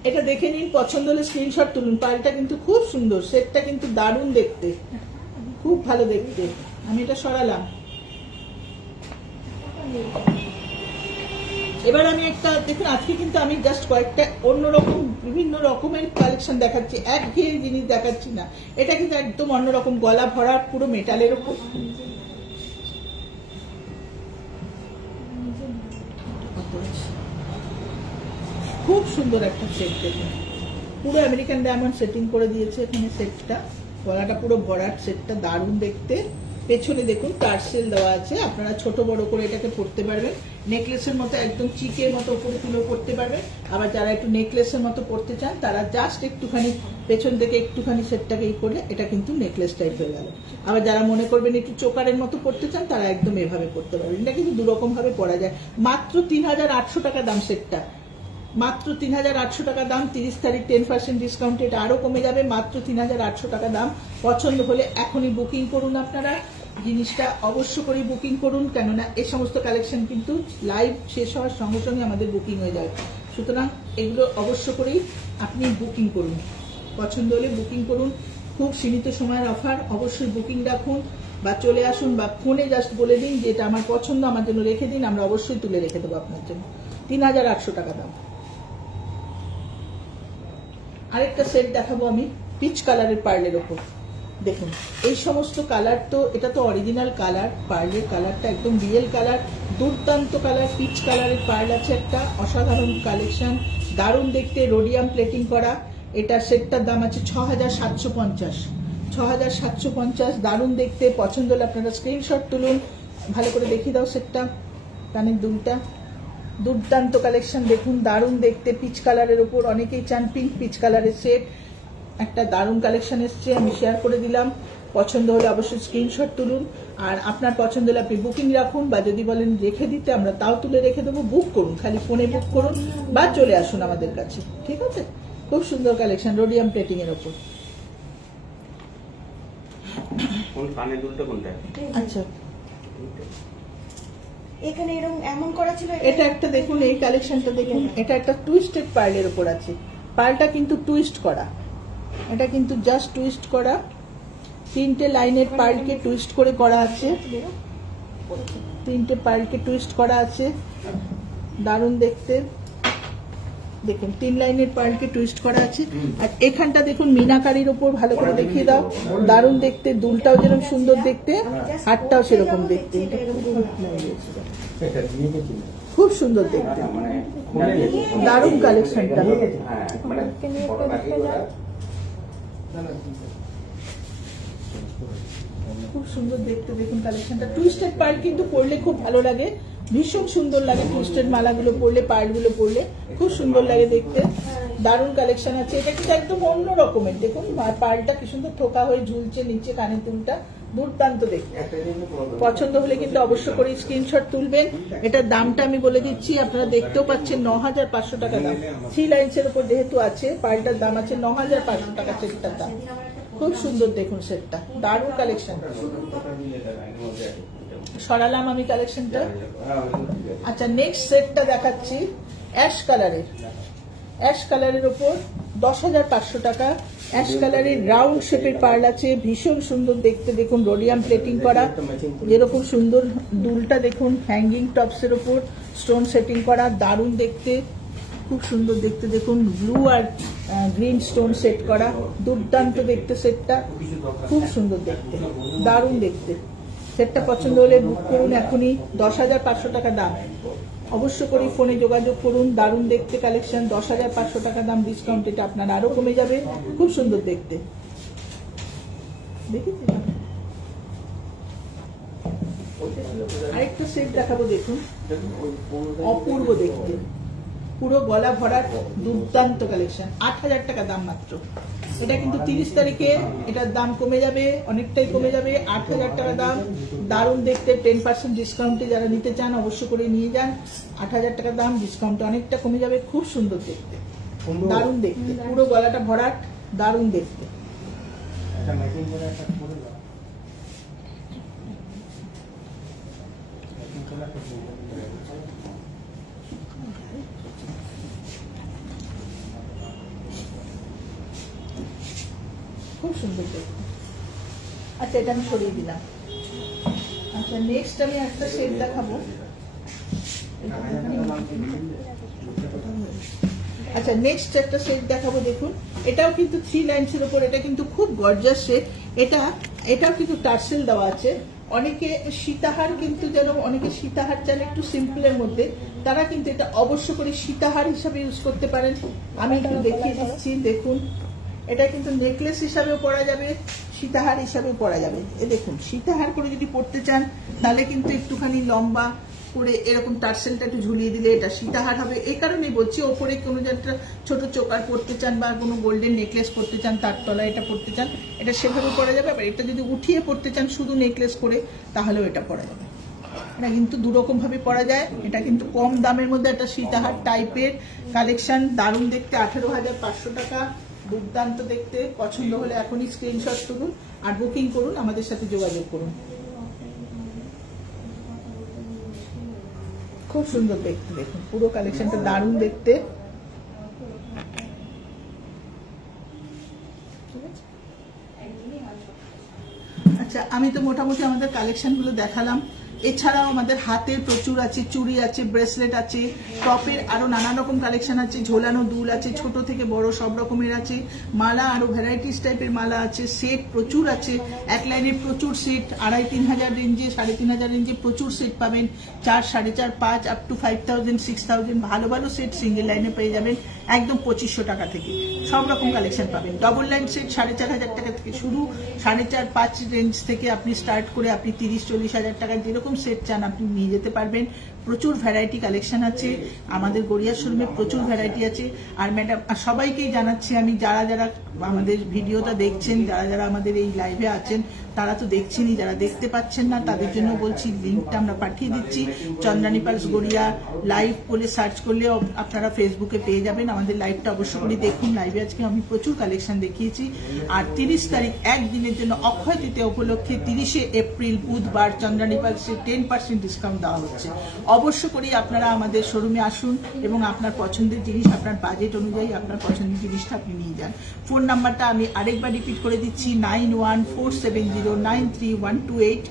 এটা দেখে নিন, পছন্দ হলে স্ক্রিনশট তুলুন। পার্লটা কিন্তু খুব সুন্দর, সেটটা কিন্তু দারুণ দেখতে, খুব ভালো দেখতে। আমি এটা সরালাম। এবার আমি একটা দেখুন, আজকে কিন্তু আমি জাস্ট কয়েকটা অন্যরকম বিভিন্ন রকমের কালেকশন দেখাচ্ছি, একঘেয়ে জিনিস দেখাচ্ছি না। এটা কিন্তু একদম অন্যরকম, গলা ভরা, পুরো মেটালের উপর, খুব সুন্দর একটা সেট দেখুন, পুরো আমেরিকান ডায়মন্ড সেটিং করে দিয়েছে এখানে সেটটা, গলাটা পুরো ভরাট, সেটটা দারুণ দেখতে। পেছনে দেখুন টার্সেল দেওয়া আছে, আপনারা ছোট বড় করে এটাকে পরতে পারবেন, নেকলেসের মতো একদম চিকের মতো উপরে তুলে পরতে পারবেন। আবার যারা একটু নেকলেসের মতো পরতে চান তারা জাস্ট একটুখানি পেছন থেকে একটুখানি সেটটাকে করে, এটা কিন্তু নেকলেস টাইপ হয়ে গেল। আবার যারা মনে করবেন একটু চোকারের মতো পরতে চান তারা একদম এভাবে পরতে পারবেন। এটা কিন্তু দুরকম ভাবে পরা যায়, মাত্র 3800 টাকা দাম সেটটা, মাত্র 3800 টাকা দাম। 30 তারিখ 10% ডিসকাউন্ট, এটা আরো কমে যাবে, মাত্র 3800 টাকা দাম। পছন্দ হলে এখনই বুকিং করুন, আপনারা জিনিসটা অবশ্য করে বুকিং করুন, কেননা এই সমস্ত কালেকশন কিন্তু লাইভ শেষ হওয়ার সঙ্গে সঙ্গে আমাদের বুকিং হয়ে যায়। সুতরাং এগুলো অবশ্য করেই আপনি বুকিং করুন, পছন্দ হলে বুকিং করুন। খুব সীমিত সময়ের অফার, অবশ্যই বুকিং রাখুন বা চলে আসুন বা ফোনে জাস্ট বলে দিন যে এটা আমার পছন্দ, আমার জন্য রেখে দিন, আমরা অবশ্যই তুলে রেখে দেবো আপনার জন্য। 3800 টাকা দাম। আরেকটা সেট দেখাবো আমি পিচ কালারের পার্লের ওপর। দেখুন এই সমস্ত কালার তো, এটা তো অরিজিনাল কালার, পার্লের কালারটা একদম রিয়েল কালার, দুর্দান্ত কালার। পিচ কালারের পার্ল আছে একটা, অসাধারণ কালেকশন, দারুণ দেখতে, রোডিয়াম প্লেটিং করা। এটা সেটটার দাম আছে 6750। 6750, দারুণ দেখতে। পছন্দ হলে আপনারা স্ক্রিনশট তুলুন। ভালো করে দেখিয়ে দাও সেটটা, কানের দুলটা, দুর্দান্ত কালেকশন। দেখুন দারুণ দেখতে, পিচ কালারের উপর, অনেকেই চান পিঙ্ক পিচ কালারের সেট, একটা দারুণ কালেকশন এসছে, আমি শেয়ার করে দিলাম। পছন্দ হলে অবশ্যই স্ক্রিনশট তুলুন, আর আপনার পছন্দ হলে আপনি বুকিং রাখুন, বা যদি বলেন রেখে দিতে আমরা তাও তুলে রেখে দেবো। বুক করুন, খালি ফোনে বুক করুন বা চলে আসুন আমাদের কাছে, ঠিক আছে? খুব সুন্দর কালেকশন, রোডিয়াম প্লেটিং এর উপর। আচ্ছা এখানে এরকম এমন করা ছিল, এটা একটা দেখুন, এই কালেকশনটা দেখুন, এটা একটা টুইস্টেড পার্লের উপর আছে। পার্লটা কিন্তু টুইস্ট করা, এটা কিন্তু জাস্ট টুইস্ট করা, 3টে লাইনের পার্লকে টুইস্ট করে করা আছে, 3টে পার্লকে টুইস্ট করা আছে, দারুণ দেখতে। দেখুন 3 লাইনের পার্লকে টুইস্ট করা আছে। আর এখানটা দেখুন মিনাকারির উপর, ভালো করে দেখিয়ে দাও, দারুণ দেখতে, দুলটাও যেরকম সুন্দর দেখতে, হাতটাও সেরকম দেখতে, খুব সুন্দর দেখতে, দারুণ কালেকশনটা। খুব সুন্দর দেখতে, দেখুন কালেকশনটা। টুইস্টেড পার্ল কিন্তু পরলে খুব ভালো লাগে, ভীষণ সুন্দর লাগে। টুইস্টেড মালাগুলো পরলে, পার্লগুলো পরলে খুব সুন্দর লাগে দেখতে, দারুণ কালেকশন আছে। এটা কিন্তু একদম অন্য রকমের, দেখুন পার্লটা কি সুন্দর থোকা হয়ে ঝুলছে নিচে, কানের দুলটা দুর্দান্ত দেখতে। পছন্দ হলে কিন্তু অবশ্য করে স্ক্রিনশট তুলবেন। এটার দামটা আমি বলে দিচ্ছি, আপনারা দেখতেও পাচ্ছেন 9500 টাকা দাম। 3 লাইন্সের উপর যেহেতু আছে, পার্লটার দাম আছে 9500 টাকা সেটটার দাম। খুব সুন্দর দেখুন সেটটা, দারুণ কালেকশন। সরালাম আমি কালেকশনটা। আচ্ছা নেক্সট সেটটা দেখাচ্ছি, অ্যাশ কালারের, অ্যাশ কালারের উপর 10500 টাকা। অ্যাশ কালারের রাউন্ড শেপের পার্ল আছে, ভীষণ সুন্দর দেখতে। দেখুন রোডিয়াম প্লেটিং করা, যেরকম সুন্দর দুলটা দেখুন, হ্যাঙ্গিং টপসের উপর স্টোন সেটিং করা, দারুণ দেখতে, খুব সুন্দর দেখতে। দেখুন ব্লু আর গ্রিন স্টোন সেট করা, দুর্দান্ত দেখতে সেটটা, খুব সুন্দর দেখতে, দারুণ দেখতে। সেটটা পছন্দ হলে বুক করুন এখনই, 10500 টাকা দাম। অবশ্য করে ফোনে যোগাযোগ করুন, দারুণ দেখতে কালেকশন, 10500 টাকা দাম। ডিসকাউন্ট এটা আপনার আরো কমে যাবে, খুব সুন্দর দেখতে। দেখেছেন আরেকটা সেট দেখাবো, দেখুন অপূর্ব দেখতে, পুরো গলা ভরার দুর্দান্ত কালেকশন, 8000 টাকা দাম মাত্র। এটা কিন্তু 30 তারিখে এটার দাম কমে যাবে, অনেকটাই কমে যাবে, 8000 টাকা দাম। দারুণ দেখতে, 10% ডিসকাউন্টে যারা নিতে চান অবশ্য করে নিয়ে যান। 8000 টাকা দাম, ডিসকাউন্টে অনেকটা কমে যাবে, খুব সুন্দর দেখতে, দারুণ দেখতে, পুরো গলাটা ভরাট, দারুণ দেখতে। খুব সুন্দর দেখতে। আচ্ছা এটা আমি সরিয়ে দিলাম। আচ্ছা নেক্সট আমি একটা সেট দেখাবো। আচ্ছা নেক্সট একটা সেট দেখাবো, দেখুন এটাও কিন্তু 3 লাইন্সের উপর, এটা কিন্তু খুব গর্জাস সেট। এটাও কিন্তু টার্সেল দেওয়া আছে। অনেকে সীতাহার কিন্তু, যেন অনেকে সীতাহার চান একটু সিম্পলের মধ্যে, তারা কিন্তু এটা অবশ্য করে সীতাহার হিসাবে ইউজ করতে পারেন। আমি একটু দেখিয়ে দিচ্ছি, দেখুন এটা কিন্তু নেকলেস হিসাবেও পরা যাবে, সীতাহার হিসাবেও পরা যাবে। এ দেখুন সীতাহার করে যদি পরতে চান তাহলে কিন্তু একটুখানি লম্বা করে এরকম টার্সেলটা একটু ঝুলিয়ে দিলে এটা সীতাহার হবে। এই কারণেই বলছি, ওপরে কোনো একটা ছোট চোকার পরতে চান বা কোনো গোল্ডেন নেকলেস পরতে চান, তার তলায় এটা পরতে চান, এটা সেভাবে পরা যাবে। আবার এটা যদি উঠিয়ে পরতে চান শুধু নেকলেস করে, তাহলেও এটা পরা যাবে। এটা কিন্তু দুরকম ভাবে পরা যায়। এটা কিন্তু কম দামের মধ্যে একটা সীতাহার টাইপের কালেকশন, দারুণ দেখতে, 18,500 টাকা, দুর্দান্ত দেখতে। পছন্দ হলে এখনই স্ক্রিনশট তুলুন আর বুকিং করুন, আমাদের সাথে যোগাযোগ করুন। খুব সুন্দর দেখতে, দেখুন পুরো কালেকশনটা দারুণ দেখতে। আচ্ছা, আমি তো মোটামুটি আমাদের কালেকশনগুলো দেখালাম। এছাড়াও আমাদের হাতের প্রচুর আছে, চুড়ি আছে, ব্রেসলেট আছে, টপের আরো নানা রকম কালেকশন আছে, ঝোলানো দুল আছে, ছোট থেকে বড় সব রকমের আছে, মালা আরো ভ্যারাইটিস টাইপের মালা আছে, সেট প্রচুর আছে, এক লাইনের প্রচুর সেট, 2,500 রেঞ্জে, 3,500 রেঞ্জে প্রচুর সেট পাবেন, 4, 4.5, 5 আপ টু 5,000, 6,000 ভালো ভালো সেট সিঙ্গেল লাইনে পেয়ে যাবেন একদম 2,500 টাকা থেকে। সব রকম কালেকশন পাবেন। ডবল লাইন সেট 4,500 টাকা থেকে শুরু, 4.5, 5 রেঞ্জ থেকে আপনি স্টার্ট করে আপনি 30-40 হাজার টাকার যেরকম সেট চান আপনি নিয়ে যেতে পারবেন। প্রচুর ভ্যারাইটি কালেকশন আছে আমাদের গড়িয়া শোরুমে, প্রচুর ভ্যারাইটি আছে। আর ম্যাডাম সবাইকেই জানাচ্ছি আমি, যারা যারা আমাদের ভিডিওটা দেখছেন, যারা যারা আমাদের এই লাইভে আছেন তারা তো দেখছেনই, যারা দেখতে পাচ্ছেন না তাদের জন্য বলছি, লিঙ্কটা আমরা পাঠিয়ে দিচ্ছি। চন্দ্রানী পালস গড়িয়া লাইভ বলে সার্চ করলে আপনারা ফেসবুকে পেয়ে যাবেন। আমাদের লাইভটা অবশ্য করে দেখুন। লাইভে আজকে আমি প্রচুর কালেকশন দেখিয়েছি। আর 30 তারিখ একদিনের জন্য অক্ষয় তৃতীয়া উপলক্ষে 30শে এপ্রিল বুধবার চন্দ্রানী পালসে 10% ডিসকাউন্ট দেওয়া হচ্ছে। অবশ্য করেই আপনারা আমাদের শোরুমে আসুন এবং আপনার পছন্দের জিনিস, আপনার বাজেট অনুযায়ী আপনার পছন্দের জিনিসটা আপনি নিয়ে যান। ফোন নাম্বারটা আমি আরেকবার রিপিট করে দিচ্ছি, 9147093128,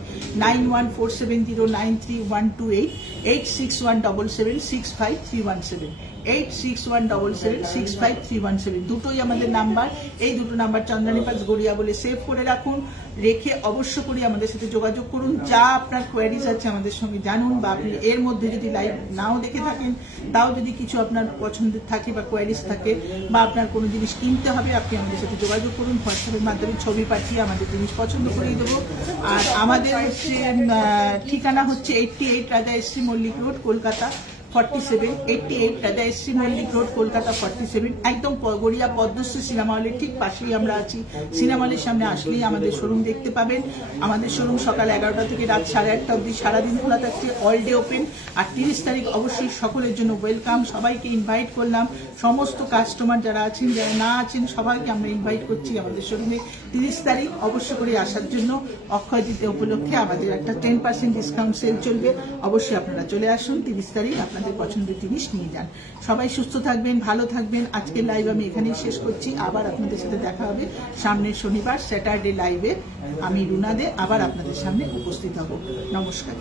9147093128, 8617765317, 8617765317, দুটোই আমাদের নাম্বার। এই দুটো নাম্বার চন্দ্রানী পালস গড়িয়া বলে সেভ করে রাখুন, রেখে অবশ্য করে আমাদের সাথে যোগাযোগ করুন। যা আপনার কোয়ারিজ আছে আমাদের সঙ্গে জানুন, বা আপনি এর মধ্যে যদি লাইভ নাও দেখে থাকেন তাও যদি কিছু আপনার পছন্দের থাকে বা কোয়ারিজ থাকে বা আপনার কোনো জিনিস কিনতে হবে, আপনি আমাদের সাথে যোগাযোগ করুন। হোয়াটসঅ্যাপের মাধ্যমে ছবি পাঠিয়ে আমাদের জিনিস পছন্দ করিয়ে দেবো। আর আমাদের হচ্ছে ঠিকানা হচ্ছে 88 রাজা এসসি মল্লিক রোড, কলকাতা 47, 88 রাজা এসসি মল্লিক রোড, কলকাতা 47, একদম গড়িয়া পদ্মশ্রী সিনেমা হলের ঠিক পাশেই আমরা আছি। সিনেমা হলের সামনে আসলেই আমাদের শোরুম দেখতে পাবেন। আমাদের শোরুম সকাল 11টা থেকে রাত 8:30 অবধি সারাদিন খোলা থাকছে, অল ডে ওপেন। আর 30 তারিখ অবশ্যই সকলের জন্য ওয়েলকাম। সবাইকে ইনভাইট করলাম, সমস্ত কাস্টমার যারা আছেন, যারা না আছেন সবাইকে আমরা ইনভাইট করছি আমাদের শোরুমে 30 তারিখ অবশ্য করে আসার জন্য। অক্ষয় তৃতীয়া উপলক্ষে আমাদের একটা 10% ডিসকাউন্ট সেল চলবে, অবশ্যই আপনারা চলে আসুন 30 তারিখ, আপনাদের পছন্দের জিনিস নিয়ে যান। সবাই সুস্থ থাকবেন, ভালো থাকবেন। আজকের লাইভ আমি এখানেই শেষ করছি। আবার আপনাদের সাথে দেখা হবে সামনের শনিবার স্যাটারডে লাইভে। আমি রুনা দে আবার আপনাদের সামনে উপস্থিত হব। নমস্কার।